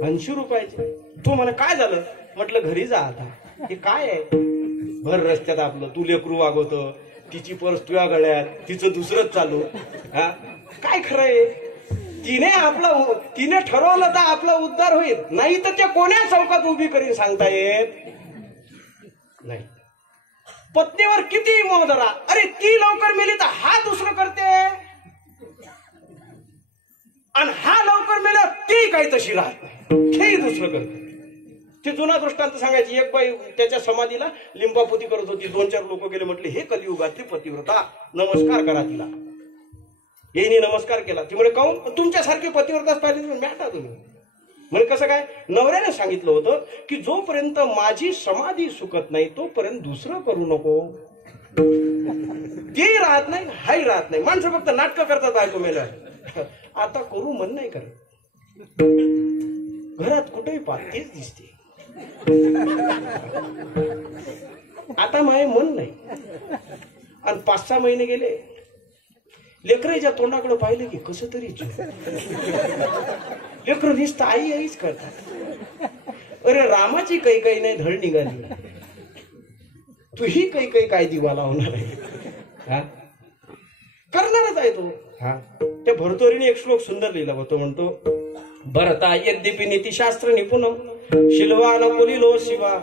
80 रुपयाचे. तो मला काय झालं? म्हटलं घरी जा आता. हे काय आहे? भर रस्त्यात आपलं तू लेकरू वागवतं, तिची पर्स तुझ्या गळ्यात, तिचं दुसरंच चालू. हा, काय खरंय? तिने ठरवलं तर आपला उद्धार होईल, नाही तर ते कोण्या चौकात उभी करीन सांगता येत नाही. पत्नीवर किती मोह धरा, अरे ती लवकर मेली तर हा दुसरं करते, आणि हा लवकर मेला ती काही तशी राहत नाही, हे दुसरं करते. ते जुना दृष्टांत सांगायची. एक बाई त्याच्या समाधीला लिंबापोती करत होती. 2-4 लोक गेले, म्हटले हे कलियुगातली पतिव्रता, नमस्कार करा तिला. येईनी नमस्कार केला. ती म्हणे काऊन? तुमच्यासारखी पतिव्रताच पाहिजे तुम्ही, मॅटा तुम्ही. म्हणजे कसं काय? नवऱ्याने सांगितलं होतं की जोपर्यंत माझी समाधी सुकत नाही तोपर्यंत दुसरं करू नको. ती राहत नाही, हाही राहत नाही. माणसं फक्त नाटकं करतात बायको मेल्या. आता करू मन नाही करत. घरात कुठेही पाहत तेच दिसते. आता माय मन नाही. आणि 5-6 महिने गेले, लेकराच्या तोंडाकडे पाहिलं की कसं तरी लेकर नुसतं आई आईच करतात. अरे रामाची काही नाही धड निघाली, तूही काही काय दिवा लावणार आहे हा, करणारच आहे तो. हा, त्या भरतोरीने एक श्लोक सुंदर लिहिला होतो, म्हणतो भरता यद्यपि नीतिशास्त्र निपुण शिलवान कुलिलो शिवा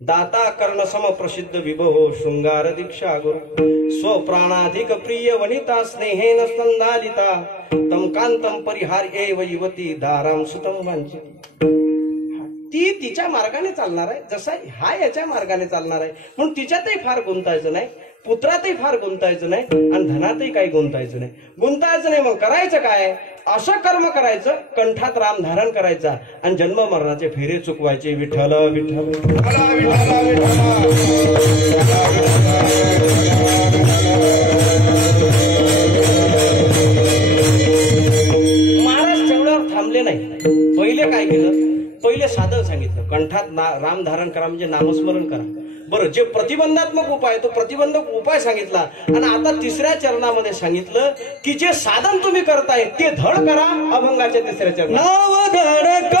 दाता कर्ण सम प्रसिद्ध विभो शृंगार दीक्षा गुरु स्वप्राणाधिक प्रिय वनिता स्नेहेन संधालिता तम कांतम परिहार एव युवती दाराम सुतम वांछित. ती तिच्या मार्गाने चालणार आहे, जसा हा याच्या मार्गाने चालणार आहे, म्हणून तिच्यातही फार गुंतायचं नाही, पुत्रातही फार गुंतायचं नाही, आणि धनातही काही गुंतायचं नाही. मग करायचं काय? असं कर्म करायचं, कंठात राम धारण करायचा आणि जन्म मरणाचे फेरे चुकवायचे. विठ्ठल विठ्ठल महाराज तेवढ्यावर थांबले नाही. पहिले काय केलं? पहिले साधन सांगितलं, कंठात राम धारण करा म्हणजे नामस्मरण करा. बरं, जे प्रतिबंधात्मक उपाय तो प्रतिबंधक उपाय सांगितला, आणि आता तिसऱ्या चरणामध्ये सांगितलं की जे साधन तुम्ही करताय ते धड करा. अभंगाच्या तिसऱ्या चरणात नाव धड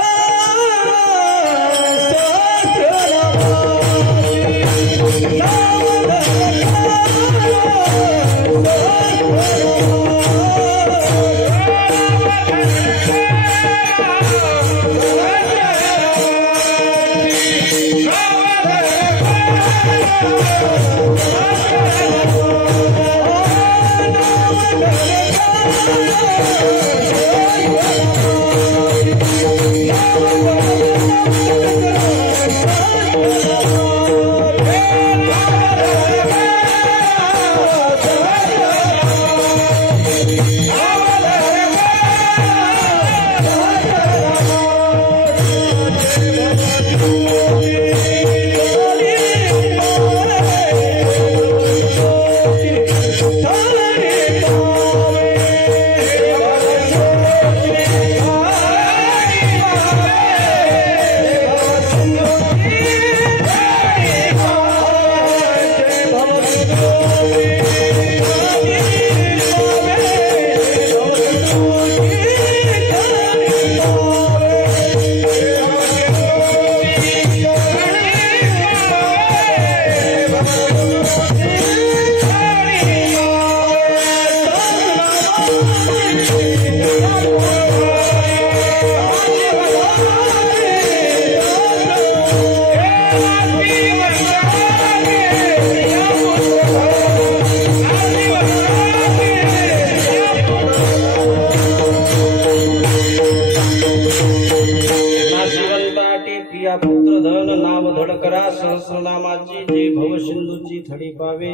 सहस्रनामाची जे भवसिंधूची थडी पावे.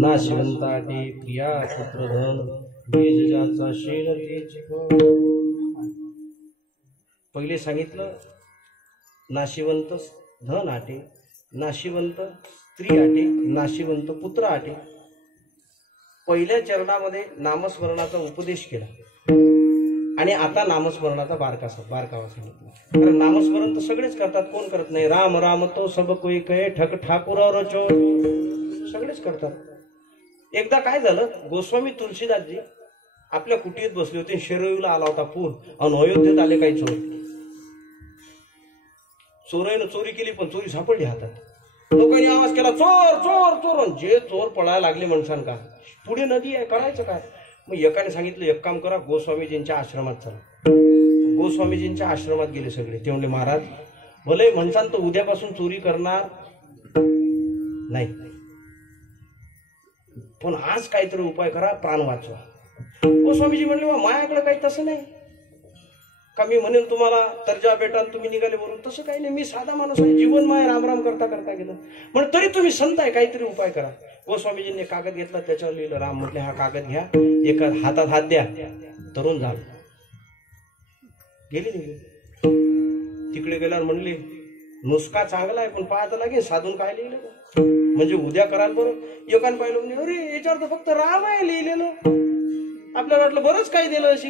नाशिवंताटे प्रिया पुत्रधन बीजाचा शील तेची. पहिले सांगितलं नाशिवंत धन आटे, नाशिवंत स्त्री आटे, नाशिवंत पुत्र आटे. पहिल्या चरणामध्ये नामस्मरणाचा उपदेश केला, आणि आता नामस्मरणाचा बारकावा सांगितला. कारण नामस्मरण तर सगळेच करतात, कोण करत नाही? राम राम तो सब कोई कहे ठक ठाकूर रचो, सगळेच करतात. एकदा काय झालं, गोस्वामी तुलसीदासजी आपल्या कुटीत बसले होते, शिरोईला आला होता पूर, आणि अयोध्येत आले काही चोर. चोराईनं चोरी केली, पण चोरी सापडली हातात. लोकांनी आवाज केला, चोर चोर चोर. जे चोर पळायला लागले म्हणसान का, पुढे नदी आहे, करायचं काय? मग एकाने सांगितलं, एक काम करा, गोस्वामीजींच्या आश्रमात चला. गोस्वामीजींच्या आश्रमात गेले सगळे. ते म्हणले, महाराज भले म्हणसान तर उद्यापासून चोरी करणार नाही, पण आज काहीतरी उपाय करा, प्राण वाचवा. गोस्वामीजी म्हणले, माझ्याकडे काही तसं नाही का मी म्हणेन तुम्हाला तर्जा बेटा तुम्ही निघाले बरोबर, तसं काही नाही, मी साधा माणूस आहे, जीवन माय राम राम करता करता गेलं. म्हण तरी तुम्ही संत आहे, काहीतरी उपाय करा. गोस्वामीजींनी कागद घेतला, त्याच्यावर लिहिलं राम. म्हटले, हा कागद घ्या, एका हातात हात द्या, तरुण झालं. गेले निघे. तिकडे गेल्यावर म्हणले, नुसका चांगला आहे, पण पाहायचं लागेल साधून काय लिहिलं म्हणजे उद्या कराल बरं. एकाने पाहिलं म्हणजे, अरे याच्यावर तर फक्त राम आहे लिहिलेलं. आपल्याला वाटलं बरंच काही दिलं अशी,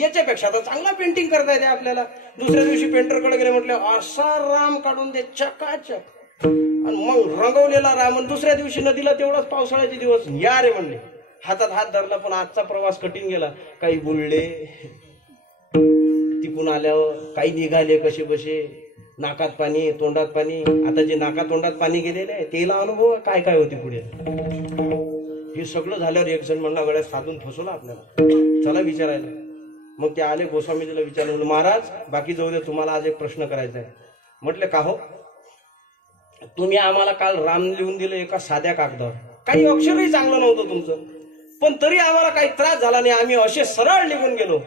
याच्यापेक्षा तर चांगला पेंटिंग करता येते आपल्याला. दुसऱ्या दिवशी पेंटरकडे गेले, म्हटले असा राम काढून दे चकाचक, आणि मग रंगवलेला राम. दुसऱ्या दिवशी नदीला तेवढाच पावसाळ्याचे दिवस या रे म्हणले, हातात हात धरला, पण आजचा प्रवास कठीण गेला. काही बोलले, तिकून आल्यावर काही निघाले कसे बसे, नाकात पाणी तोंडात पाणी. आता जे नाकात तोंडात पाणी गेलेले आहे तेला अनुभव काय काय होते पुढे. हे सगळं झाल्यावर एक जण म्हणला गड्या साधून फसवला आपल्याला, चला विचारायला. मग ते आले, गोस्वामीजीला विचारलं, महाराज बाकी जाऊ दे, तुम्हाला आज एक प्रश्न करायचा आहे. म्हटले का हो? तुम्ही आम्हाला काल राम लिहून दिलं एका साध्या कागदावर, काही अक्षरही चांगलं नव्हतं तुमचं, पण तरी आम्हाला काही त्रास झाला नाही, आम्ही असे सरळ लिहून गेलो.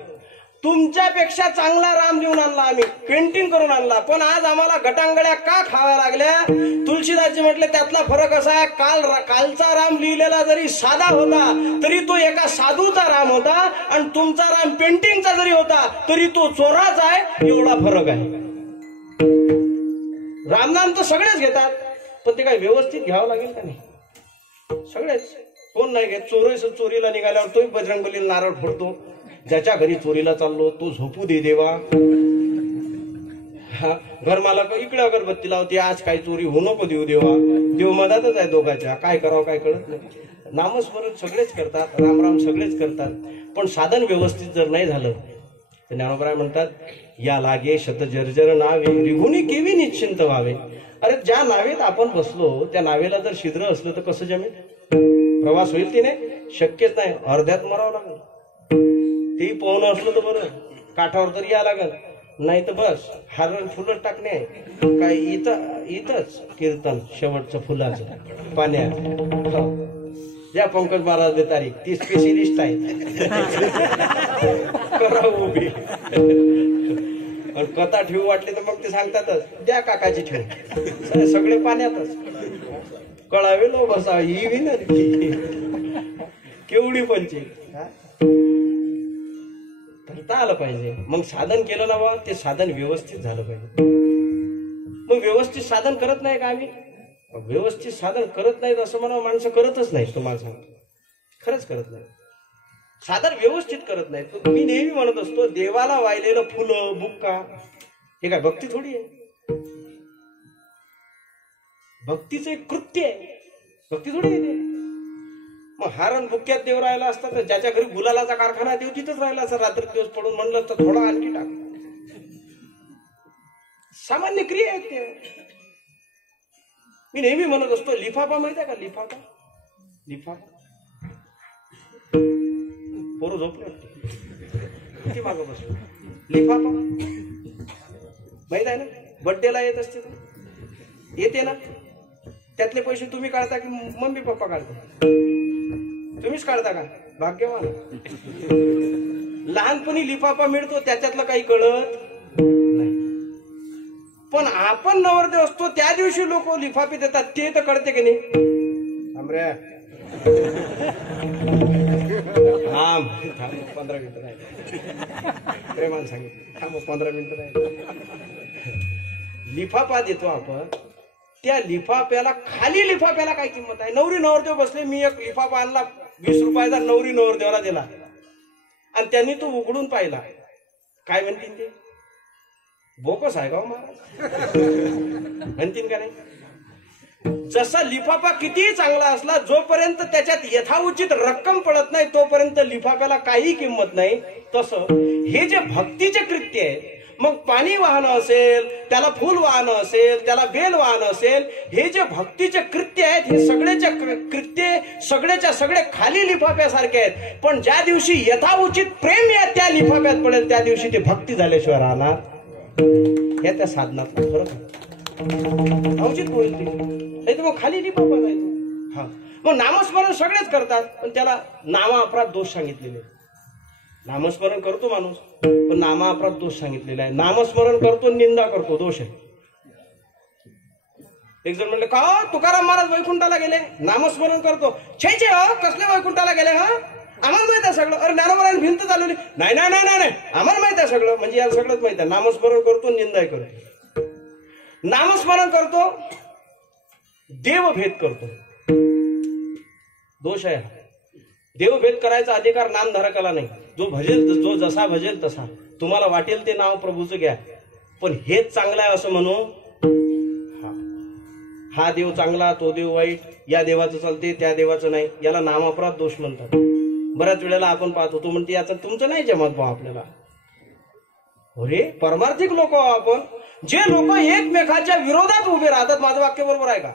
तुमच्यापेक्षा चांगला राम लिहून आणला, आम्ही पेंटिंग करून आणला, पण आज आम्हाला गटांगड्या का खाव्या लागल्या? तुलसीदासजी म्हटले त्यातला फरक असा आहे, कालचा राम लिहिलेला जरी साधा होता तरी तो एका साधूचा राम होता, आणि तुमचा राम पेंटिंगचा जरी होता तरी तो चोराचा आहे, एवढा फरक आहे. रामनाम तर सगळेच घेतात, पण ते काय व्यवस्थित घ्यावं लागेल का नाही? सगळेच कोण नाही घेत. चोरीला निघाल्यावर तोही बजरंगबलीला नारळ फोडतो, ज्याच्या घरी चोरीला चाललो तो झोपू दे देवा. हा, घर मालक इकडे अगरबत्ती लावते, आज काही चोरी होऊ नको देऊ देवा. देव मधातच आहे दोघांच्या, काय करावं काय कळत नाही. नामस्मरण सगळेच करतात, रामराम सगळेच करतात, पण साधन व्यवस्थित जर नाही झालं तर ज्ञानोबराय म्हणतात, या लागे शत जर्जर नावे रिघुनी केवी निश्चिंत व्हावे. अरे ज्या नावेत आपण बसलो त्या नावेला जर छिद्र असलं तर कसं जमेल? प्रवास होईल की नाही? शक्यच नाही, अर्ध्यात मरावं लागेल. तेही पोहणं असलं तर बरं, काठावर तरी या लागल, नाही तर बस हार फुलं टाकणे आहे काय. इथंच कीर्तन शेवटचं फुलाचं पाण्यात. या पंकज महाराज दे तारीख, ती स्पेशलिस्ट आहे, करा उभी. कथा ठेवू वाटली तर मग ते सांगतातच, द्या काकाची ठेव, सगळे पाण्यातच. कळावे लो बसा ही विनंती, केवढी पंची करता आलं पाहिजे. मग साधन केलं ना बा, ते साधन व्यवस्थित झालं पाहिजे. मग व्यवस्थित साधन करत नाही का आम्ही? व्यवस्थित साधन करत नाहीत असं म्हणा, माणसं करतच नाही. तुम्हाला सांगतो, खरंच करत नाही, साधन व्यवस्थित करत नाही. मी नेहमी म्हणत असतो, देवाला वाहिलेलं फुलं बुक्का हे काय भक्ती थोडी आहे? भक्तीचं एक कृत्य आहे, भक्ती थोडी आहे ते. मग हारण बुक्क्यात देव राहिला असता तर ज्याच्या घरी गुलालाचा कारखाना देव तिथंच राहिला असता. रात्री दिवस पडून म्हणलं तर थोडा आणखी टाक. सामान्य क्रिया आहेत ते. मी नेहमी म्हणत असतो, लिफाफा माहिती आहे का? लिफाफा पोरं झोपले किती मागं बसलो. लिफाफा माहित आहे ना? बर्थडेला येत असते तर येते ना, त्यातले पैसे तुम्ही काढता की मम्मी पप्पा काढता? तुम्हीच काढता का? भाग्यवान. लहानपणी लिफाफा मिळतो त्याच्यातलं काही कळत नाही, पण आपण नवरदेव असतो त्या दिवशी लोक लिफाफे देतात, ते तर कळते की नाही? आमऱ्या थांब 15 मिनिटं राहिले, प्रेमान सांगितलं थांब 15 मिनिटं राहिले. लिफाफा देतो आपण, त्या लिफाफ्याला खाली लिफाफ्याला काय किंमत आहे? नवरी नवरदेव बसले, मी एक लिफाफा आणला 20 रुपयाचा, नवरी नवरदेवाला दिला आणि त्यांनी तो उघडून पाहिला, काय म्हणतील ते? बोकस आहे का महाराज म्हणतील का नाही? जसा लिफाफा कितीही चांगला असला, जोपर्यंत त्याच्यात यथाउचित रक्कम पडत नाही तोपर्यंत लिफाफ्याला काही किंमत नाही. तसं हे जे भक्तीचे कृत्य आहे, मग पाणी वाहनं असेल, त्याला फुल वाहनं असेल, त्याला बेल वाहनं असेल, हे जे भक्तीचे कृत्य आहेत, हे सगळेच्या कृत्य सगळेच्या सगळे खाली लिफाफ्यासारखे आहेत. पण ज्या दिवशी यथाउचित प्रेम या त्या लिफाफ्यात पडेल त्या दिवशी ते भक्ती झाल्याशिवाय राहणार. हे त्या साधनातला फरक आहे. अवचित होईल ते, नाही तर मग खाली लिफाफा जायचं. हा, मग नामस्मरण सगळेच करतात, पण त्याला नामा अपराध दोष सांगितलेले. नामस्मरण करतो माणूस, पण नामा अपराध दोष सांगितलेला आहे. नामस्मरण करतो, निंदा करतो, दोष आहे. एक जण म्हणले, का तुकाराम महाराज वैकुंठाला गेले, नामस्मरण करतो. छे छे हो, कसले वैकुंठाला गेले? हा, आम्हाला माहित आहे सगळं. अरे ज्ञानोबरांनी भिंत चालवली. नाही नाही नाही नाही, आम्हाला माहित आहे सगळं. म्हणजे याला सगळंच माहित आहे. नामस्मरण करतो, निंदा करतो. नामस्मरण करतो, देवभेद करतो, दोष आहे. देवभेद करायचा अधिकार नामधारकाला नाही. जो भजेल, जो जसा भजेल तसा, तुम्हाला वाटेल ते नाव प्रभूचं घ्या, पण हेच चांगलं आहे असं म्हणू हा देव चांगला, तो देव वाईट, या देवाचं चालते, त्या देवाचं नाही, याला नामापराध दोष म्हणतात. बऱ्याच वेळेला आपण पाहतो, तू म्हणते याचं तुमचं नाही जमत भाऊ आपल्याला. अरे परमार्थिक लोक आपण, जे लोक एकमेकाच्या विरोधात उभे राहतात, माझं वाक्य बरोबर आहे का?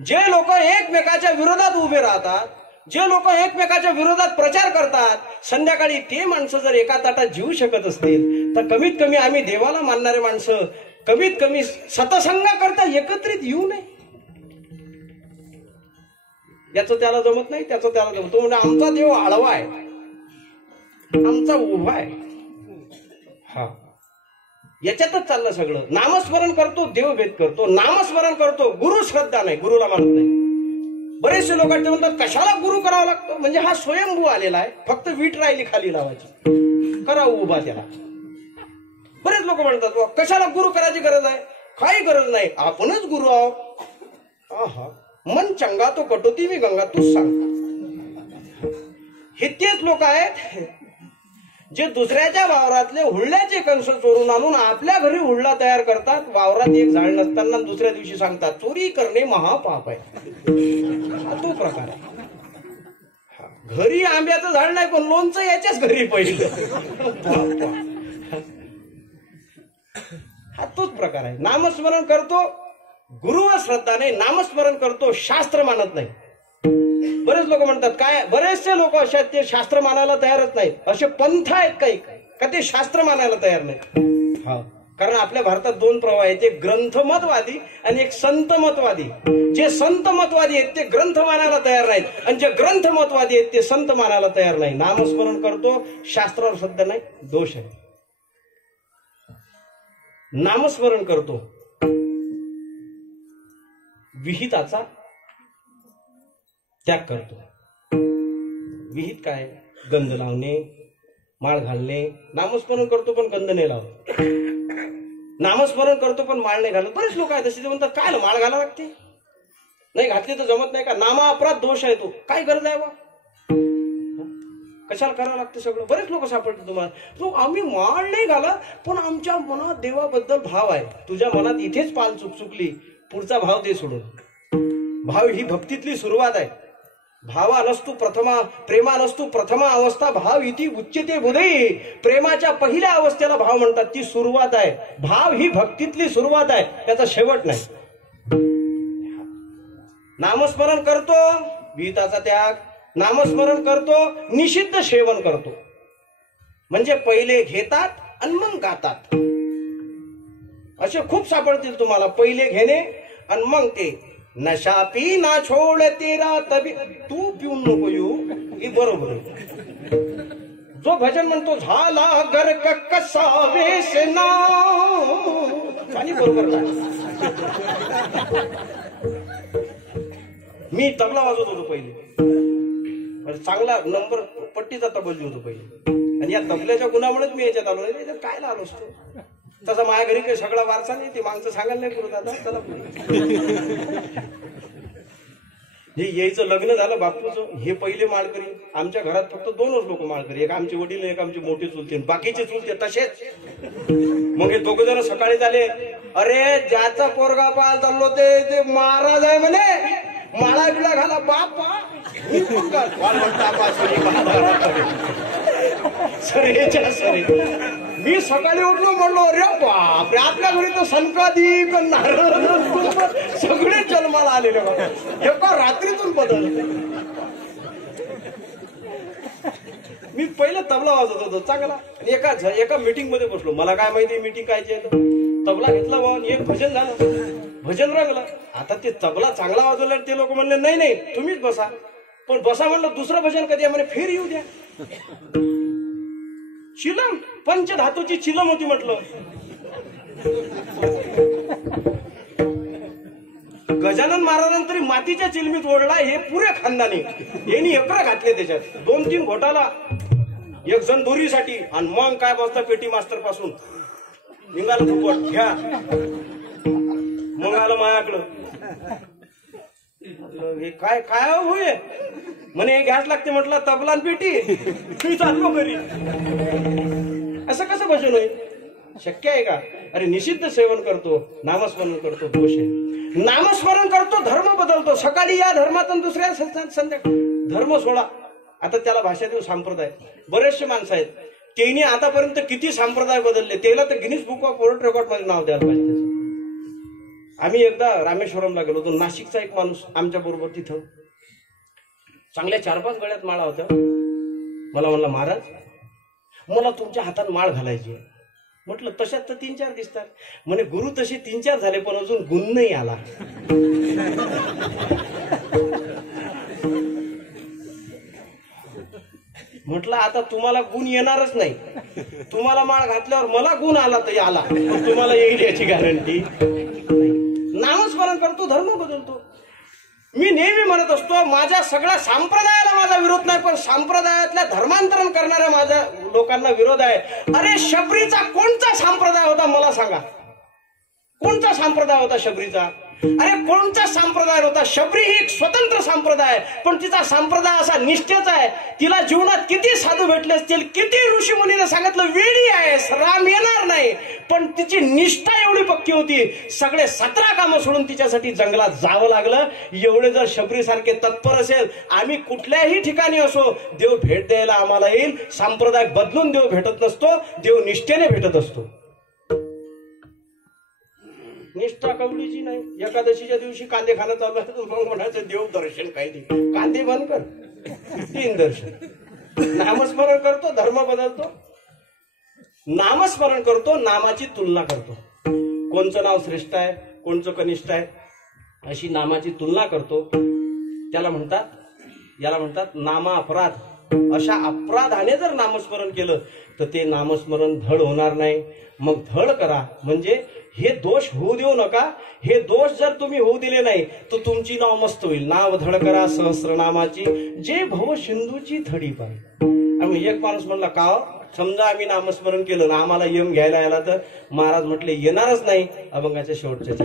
जे लोक एकमेकाच्या विरोधात उभे राहतात, जे लोक एकमेकाच्या विरोधात प्रचार करतात, संध्याकाळी ते माणसं जर एका ताटात जीवू शकत असतील तर कमीत कमी आम्ही देवाला मानणारे माणसं कमीत कमी सतसंगा करता एकत्रित येऊ नये. याचं त्याला जमत नाही, त्याचं त्याला जमत. तो म्हणजे आमचा देव आळवा आहे, आमचा उभा आहे. हा, याच्यातच चाललं सगळं. नामस्मरण करतो, देव भेद करतो. नामस्मरण करतो, गुरु श्रद्धा नाही, गुरुला मानत नाही. बरेचसे लोक ते म्हणतात कशाला गुरु करावा लागतो, म्हणजे हा स्वयंभू आलेला आहे, फक्त वीट राहिली खाली लावायची, करावं उभा त्याला. बरेच लोक म्हणतात कशाला गुरु करायची गरज आहे, काही गरज नाही, आपणच गुरु आहोत. आहा, मन चंगा तो कटोती मी गंगा, तूच सांग. हे तेच लोक आहेत जे दुसऱ्याच्या वावरातले हुळल्याचे कंस चोरून आणून आपल्या घरी हुळला तयार करतात. वावरात एक झाड नसताना दुसऱ्या दिवशी सांगतात चोरी करणे महापाप आहे. हा तो प्रकार आहे. घरी आंब्याचं झाड नाही पण लोणचं याच्याच घरी पहिलं. हा तोच प्रकार आहे. नामस्मरण करतो, गुरु व श्रद्धा नाही. नामस्मरण करतो, शास्त्र मानत नाही. बरेच लोक म्हणतात काय, बरेचसे लोक असे आहेत ते शास्त्र मानायला तयारच नाहीत. असे पंथ आहेत काही का ते शास्त्र मानायला तयार नाही. हा, कारण आपल्या भारतात दोन प्रवाह आहेत, एक ग्रंथमतवादी आणि एक संतमतवादी. जे संतमतवादी आहेत ते ग्रंथ मानायला तयार नाहीत आणि जे ग्रंथमतवादी आहेत ते संत मानायला तयार नाही. नामस्मरण करतो, शास्त्रावर श्रद्धा नाही, दोष आहे. नामस्मरण करतो, विहिताचा त्याग करतो. विहित काय, गंध लावणे, माळ घालणे. नामस्मरण करतो पण गंध नाही लावत. नामस्मरण करतो पण माळ नाही घालत. बरेच लोक आहेत तसे, ते म्हणतात काय माळ घालायला लागते, नाही घातली तर जमत नाही का, नामा अपराध दोष आहे तो, काय गरज आहे बा, कशाला करावं लागते सगळं. बरेच लोक सापडतात तुम्हाला, तो आम्ही माळ नाही घालत पण आमच्या मनात देवाबद्दल भाव आहे. तुझ्या मनात इथेच पाल चुकचुकली, पुढचा भाव दे सोडून. भाव ही भक्तीतली सुरुवात आहे. भावा नसतो प्रथमा, प्रेमा नसतो प्रथमा अवस्था, भाव इति उच्चते बुधई. प्रेमाच्या पहिल्या अवस्थेला भाव म्हणतात, ती सुरुवात आहे. भाव ही भक्तीतली सुरुवात आहे, त्याचा शेवट नाही. नामस्मरण करतो, विहिताचा त्याग. नामस्मरण करतो, निषिद्ध सेवन करतो. म्हणजे पहिले घेतात आणि मग गातात. असे खूप सापडतील तुम्हाला, पहिले घेणे आणि मग ते नशा पी ना छोड तेरा तभी. तू पिऊन नको येऊ, ही बरोबर आहे. जो भजन म्हणतो झाला गर्क कसा वेसना, आणि बरोबर काय. मी तबला वाजवत होतो पहिले, चांगला नंबर पट्टीचा तबल होतो पहिले, आणि या तबल्याच्या गुणामुळेच मी याच्यात आलो. नाही काय आलो असतो. तसा माझ्या घरी काही सगळा वारसा नाही, ते माणसं सांगायला नाही करू दादा चला पुढे. यायचं लग्न झालं बापूचं, हे पहिले माळकरी. आमच्या घरात फक्त दोनच लोक माळकरी, एक आमचे वडील एक आमचे मोठे चुलते, बाकीचे चुलते तसेच. मग हे दोघ जण सकाळी झाले, अरे ज्याचा पोरगा पाहायला चाललो ते महाराज आहे म्हणे, माळा बिळा घाला. बापा सरेच्या सरे. मी सकाळी उठलो म्हणलो अरे बाप, आपल्या घरी तर सनकाधिक नारळ सगळे जन्माला आलेले बघा, एका रात्रीतून बदल. मी पहिलं तबला वाजवत होतो चांगला, आणि एका मीटिंग मध्ये बसलो. मला काय माहिती मीटिंग कायची आहे, तबला घेतला बा, एक भजन झालं, भजन रंगलं. आता ते तबला चांगला वाजवला, ते लोक म्हणले नाही नाही तुम्हीच बसा. पण बसा म्हणलं, दुसरं भजन कधी आहे म्हणे, फेर येऊ द्या. चिलम, पंचधातूची चिलम होती म्हटलं. गजानन महाराजांनी तरी मातीच्या चिलमीत ओढला, हे पुरे खानदानी. यांनी एकरा घातले त्याच्यात, 2-3 घोटाला, एक जण दोरीसाठी, आणि मग काय बसता पेटी मास्तर पासून निघालं फुकट घ्या. मग आलं मायाकडं, हे काय काय होय म्हणे, घ्यास लागते म्हटलं तबला पेटी. मी चाललो घरी. असं कसं भजन होईल, शक्य आहे का. अरे निषिद्ध सेवन करतो, नामस्मरण करतो, दोष आहे. नामस्मरण करतो धर्म बदलतो. सकाळी या धर्मातून दुसऱ्या संध्याकाळी धर्म सोडा. आता त्याला भाषा देऊ संप्रदाय. बरेचसे माणसं आहेत त्यांनी आतापर्यंत किती संप्रदाय बदलले. त्याला तर Guinness book of world record मध्ये नाव द्यायला पाहिजे. आम्ही एकदा रामेश्वरमला गेलो होतो. नाशिकचा एक माणूस आमच्या बरोबर तिथं चांगल्या 4-5 गळ्यात माळा होत्या. मला म्हणला महाराज मला तुमच्या हातात माळ घालायची. म्हटलं तशात तर 3-4 दिसतात. म्हणे गुरु तसे 3-4 झाले पण अजून गुण नाही आला. म्हटलं आता तुम्हाला गुण येणारच नाही. तुम्हाला माळ घातल्यावर मला गुण आला तरी आला पण तुम्हाला येईल याची गॅरंटी नाही. नामस्मरण करतो धर्म बदलतो. मी नेहमी म्हणत असतो माझ्या सगळ्या संप्रदायाला माझा विरोध नाही पण संप्रदायातल्या धर्मांतरण करणाऱ्या माझ्या लोकांना विरोध आहे. अरे शबरीचा कोणता संप्रदाय होता मला सांगा. कोणता संप्रदाय होता शबरीचा. अरे कोणता संप्रदाय होता. शबरी ही एक स्वतंत्र संप्रदाय पण तिचा संप्रदाय असा निष्ठेचा आहे. तिला जीवनात किती साधू भेटले असतील किती ऋषी मुनीने सांगितलं वेडी आहेस राम येणार नाही पण तिची निष्ठा एवढी पक्की होती. सगळे 17 कामं सोडून तिच्यासाठी जंगलात जावं लागलं. एवढे जर शबरी सारखे तत्पर असेल आम्ही कुठल्याही ठिकाणी असो देव भेट द्यायला आम्हाला येईल. संप्रदाय बदलून देव भेटत नसतो. देव निष्ठेने भेटत असतो. निष्ठा कवडीची नाही. एकादशीच्या दिवशी कांदे खाणं चालू आहे मग म्हणायचं देव दर्शन काही नाही. कांदे बंद कर 3 दर्शन. नामस्मरण करतो धर्म बदलतो. नामस्मरण करतो नामाची तुलना करतो. कोणचं नाव श्रेष्ठ आहे कोणचं कनिष्ठ आहे अशी नामाची तुलना करतो. याला म्हणतात नामा अपराध. अशा अपराधाने जर नामस्मरण केलं तर ते नामस्मरण धड होणार नाही. मग धड करा म्हणजे हे दोष होऊ देऊ नका. हे दोष जर तुम्ही होऊ दिले नाही तर तुमची नाव मस्त होईल. नाव धड करा सहस्रनामाची जे भव सिंधूची धडी पाहिजे. आम्ही एक माणूस म्हणला का समजा आम्ही नामस्मरण केलं ना आम्हाला यम घ्यायला आला तर महाराज म्हटले येणारच नाही. अभंगाच्या शेवटच्या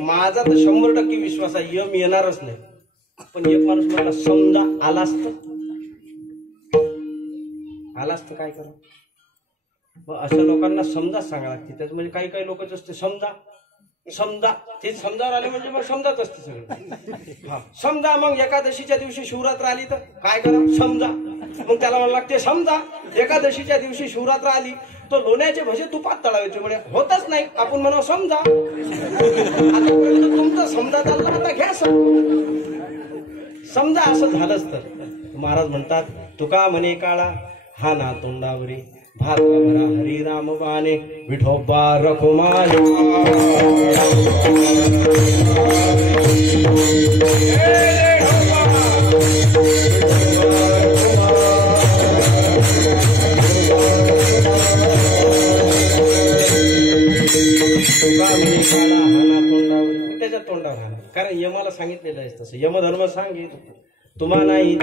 माझा तर 100% विश्वास आहे यम येणारच नाही. पण एक माणूस म्हटला समजा आलाच तर काय करा. अशा लोकांना समजाच सांगा लागते. त्याच म्हणजे काही लोकच असते समजा ते समजावर आले म्हणजे मग समजाच असते सगळं. हा समजा मग एकादशीच्या दिवशी शिवरात्र आली तर काय करा समजा. मग त्याला म्हणा लागते समजा एकादशीच्या दिवशी शिवरात्र आली तो लोण्याचे भजे तुपात तळावायचे म्हणजे होतच नाही. आपण म्हणा समजा. आतापर्यंत तुमचं समजा चालला आता घ्या समजा. असं झालंच तर महाराज म्हणतात तुका म्हणे काळा हा ना तोंडावरी भात भरा हरी राम बाने विठोबा रखुमाने. त्याच्या तोंडावर राहणार कारण यमाला सांगितलेलं आहे तसं. यमधर्म सांगित तुम्हाला नाही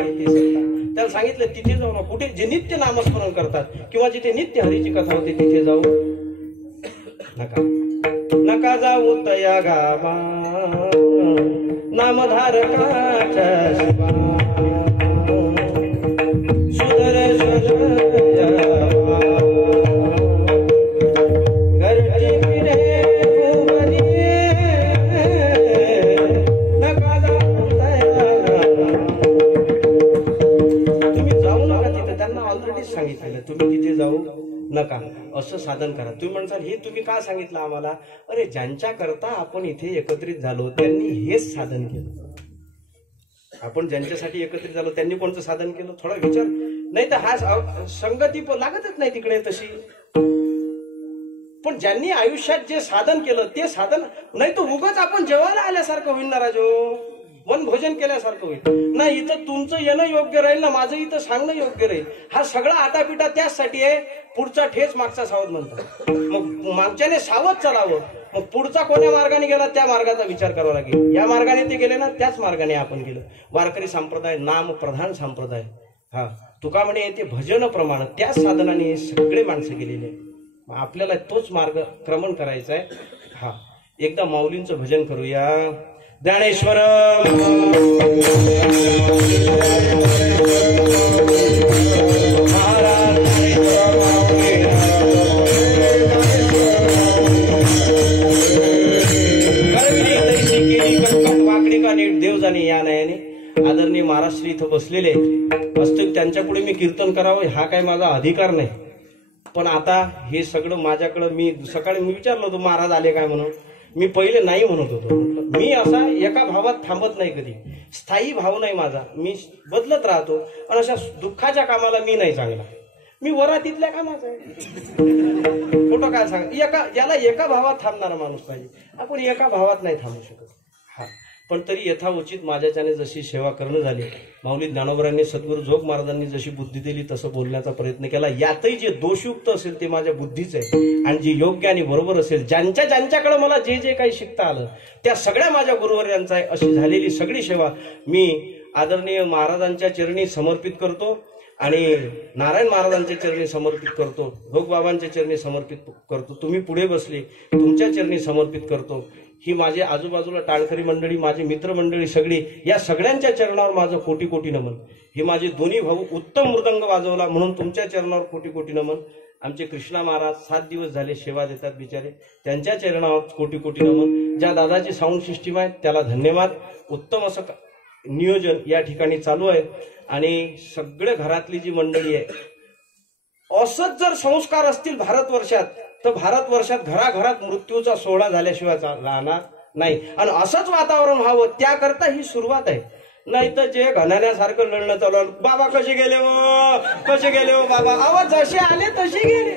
त्याला सांगितलं तिथे जाऊ ना. कुठे जे नित्य नामस्मरण करतात किंवा जिथे नित्य हरीची कथा होते तिथे जाऊ. नका नका जाऊ तया गावा नामधारकाच्या शिवा सुधर घरची फिरे भुवनी नका जाऊ तया तुम्ही जाऊ नका तिथे त्यांना ऑलरेडी सांगितलेलं तुम्ही तिथे जाऊ नका असं साधन करा. तुम्ही म्हणसाल हे तुम्ही का सांगितलं आम्हाला? अरे ज्यांच्या करता आपण इथे एकत्रित झालो त्यांनी हेच साधन केलं. आपण ज्यांच्यासाठी एकत्रित झालो त्यांनी कोणतं साधन केलं थोडा विचार. नाही तर हा संगती लागतच नाही तिकडे तशी. पण ज्यांनी आयुष्यात जे साधन केलं ते साधन नाही तर उगाच आपण जेवायला आल्यासारखं होईल ना राजो, वन भोजन केल्यासारखं होईल. नाही इथं तुमचं येणं योग्य राहील ना, माझं इथं सांगणं योग्य राहील. हा सगळा आटापिटा त्याचसाठी आहे. पुढचा ठेच मागचा सावध म्हणतात. मग मागच्याने सावध चालावं. मग पुढचा कोण्या मार्गाने गेला त्या मार्गाचा विचार करावा लागेल. या मार्गाने ते गेले ना त्याच मार्गाने आपण गेलो. वारकरी संप्रदाय नाम प्रधान संप्रदाय. हा तुका म्हणे ते भजन प्रमाण त्याच साधनाने सगळे माणसं गेलेले. आपल्याला तोच मार्ग क्रमण करायचा आहे. हा एकदा माऊलींचं भजन करूया. ज्ञानेश्वर वाकडी का नीट देव जाणे या नयाने. आदरणीय महाराष्ट्र इथं बसलेले असतील त्यांच्या पुढे मी कीर्तन करावं हा काय माझा अधिकार नाही. पण आता हे सगळं माझ्याकडं मी सकाळी मी विचारलं होतं महाराज आले काय म्हणून. मी पहिले नाही म्हणत होतो. मी असा एका भावात थांबत नाही कधी. स्थायी भाव नाही माझा. मी बदलत राहतो. आणि अशा दुःखाच्या कामाला मी नाही चांगला. मी वरातीतल्या कामाचा आहे. खोटं काय सांग. ज्याला एका भावात थांबणारा माणूस पाहिजे. आपण एका भावात नाही थांबू शकत. हा पण तरी यथाउचित माझ्याच्याने जशी सेवा करणं झाली. माऊली ज्ञानोबरांनी सद्गुरू जोग महाराजांनी जशी बुद्धी दिली तसं बोलण्याचा प्रयत्न केला. यातही जे दोषयुक्त असेल ते माझ्या बुद्धीच आहे. आणि जे योग्य आणि बरोबर असेल ज्यांच्याकडे मला जे जे काही शिकता आलं त्या सगळ्या माझ्या गुरुवर्यांचा आहे. अशी झालेली सगळी सेवा मी आदरणीय महाराजांच्या चरणी समर्पित करतो. आणि नारायण महाराजांच्या चरणी समर्पित करतो. भोगबाबांच्या चरणी समर्पित करतो. तुम्ही पुढे बसले तुमच्या चरणी समर्पित करतो. ही माझे आजूबाजूला टाळकरी मंडळी माझी मित्रमंडळी सगळी या सगळ्यांच्या चरणावर माझं कोटी कोटी नमन. हे माझे दोन्ही भाऊ उत्तम मृदंग वाजवला म्हणून तुमच्या चरणावर कोटी कोटी नमन. आमचे कृष्णा महाराज 7 दिवस झाले सेवा देतात बिचारे. त्यांच्या चरणावर कोटी कोटी नमन. ज्या दादाची साऊंड सिस्टीम आहे त्याला धन्यवाद. उत्तम असं नियोजन या ठिकाणी चालू आहे. आणि सगळे घरातली जी मंडळी आहे असंच जर संस्कार असतील भारतवर्षात तर भारतवर्षात घराघरात मृत्यूचा सोहळा झाल्याशिवाय राहणार नाही. आणि असंच वातावरण व्हावं त्याकरता ही सुरुवात आहे. नाही तर जे घाण्यासारखं लढणं चालू. बाबा कसे गेले हो बाबा. आवाज जसे आले तसे गेले.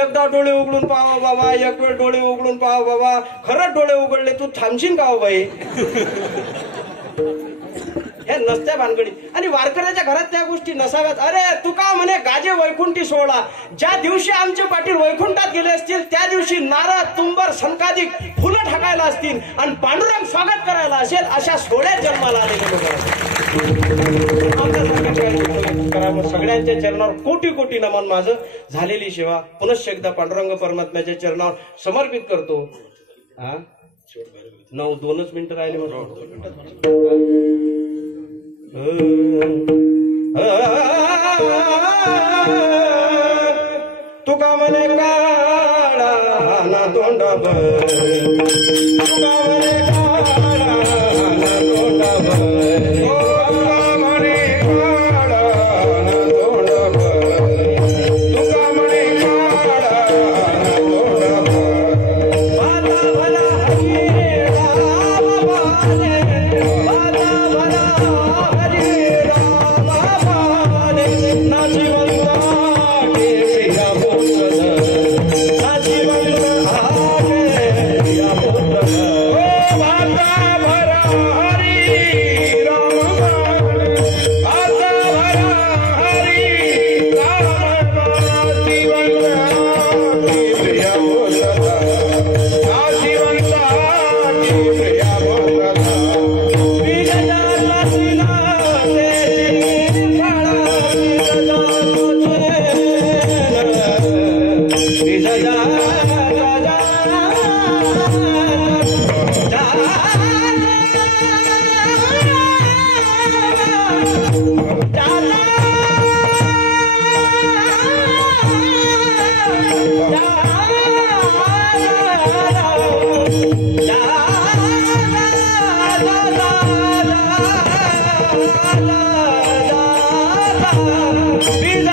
एकदा डोळे उघडून पाहावं बाबा. एक वेळ डोळे उघडून पाहावं बाबा. खरंच डोळे उघडले तू थांबशील का हो बाई. हे नसत्या भानगडी. आणि वारकऱ्याच्या घरात त्या गोष्टी नसाव्यात. अरे तू का म्हणे गाजे वैकुंठी सोहळा. ज्या दिवशी आमचे पाटील वैकुंठात गेले असतील त्या दिवशी नारळ तुंबर संकाधिक फुलं टाकायला असतील आणि पांडुरंग स्वागत करायला असेल अशा सोहळ्यात जन्माला आलेले लोक. सगळ्यांच्या चरणावर कोटी कोटी नमन. माझं झालेली सेवा पुनश्च एकदा पांडुरंग परमात्म्याच्या चरणावर समर्पित करतो. हा 2 मिनिटं राहिले म्हणून. तुका म्हणे काळा ना तोंडा बर. तुका म्हणे काळा ना तोंडा बर. तुका म्हणे काळा ना तोंडा बर. तुका म्हणे काळा ना तोंडा बर. बाला भला हरी राम बाले. बाला भला Bye. आ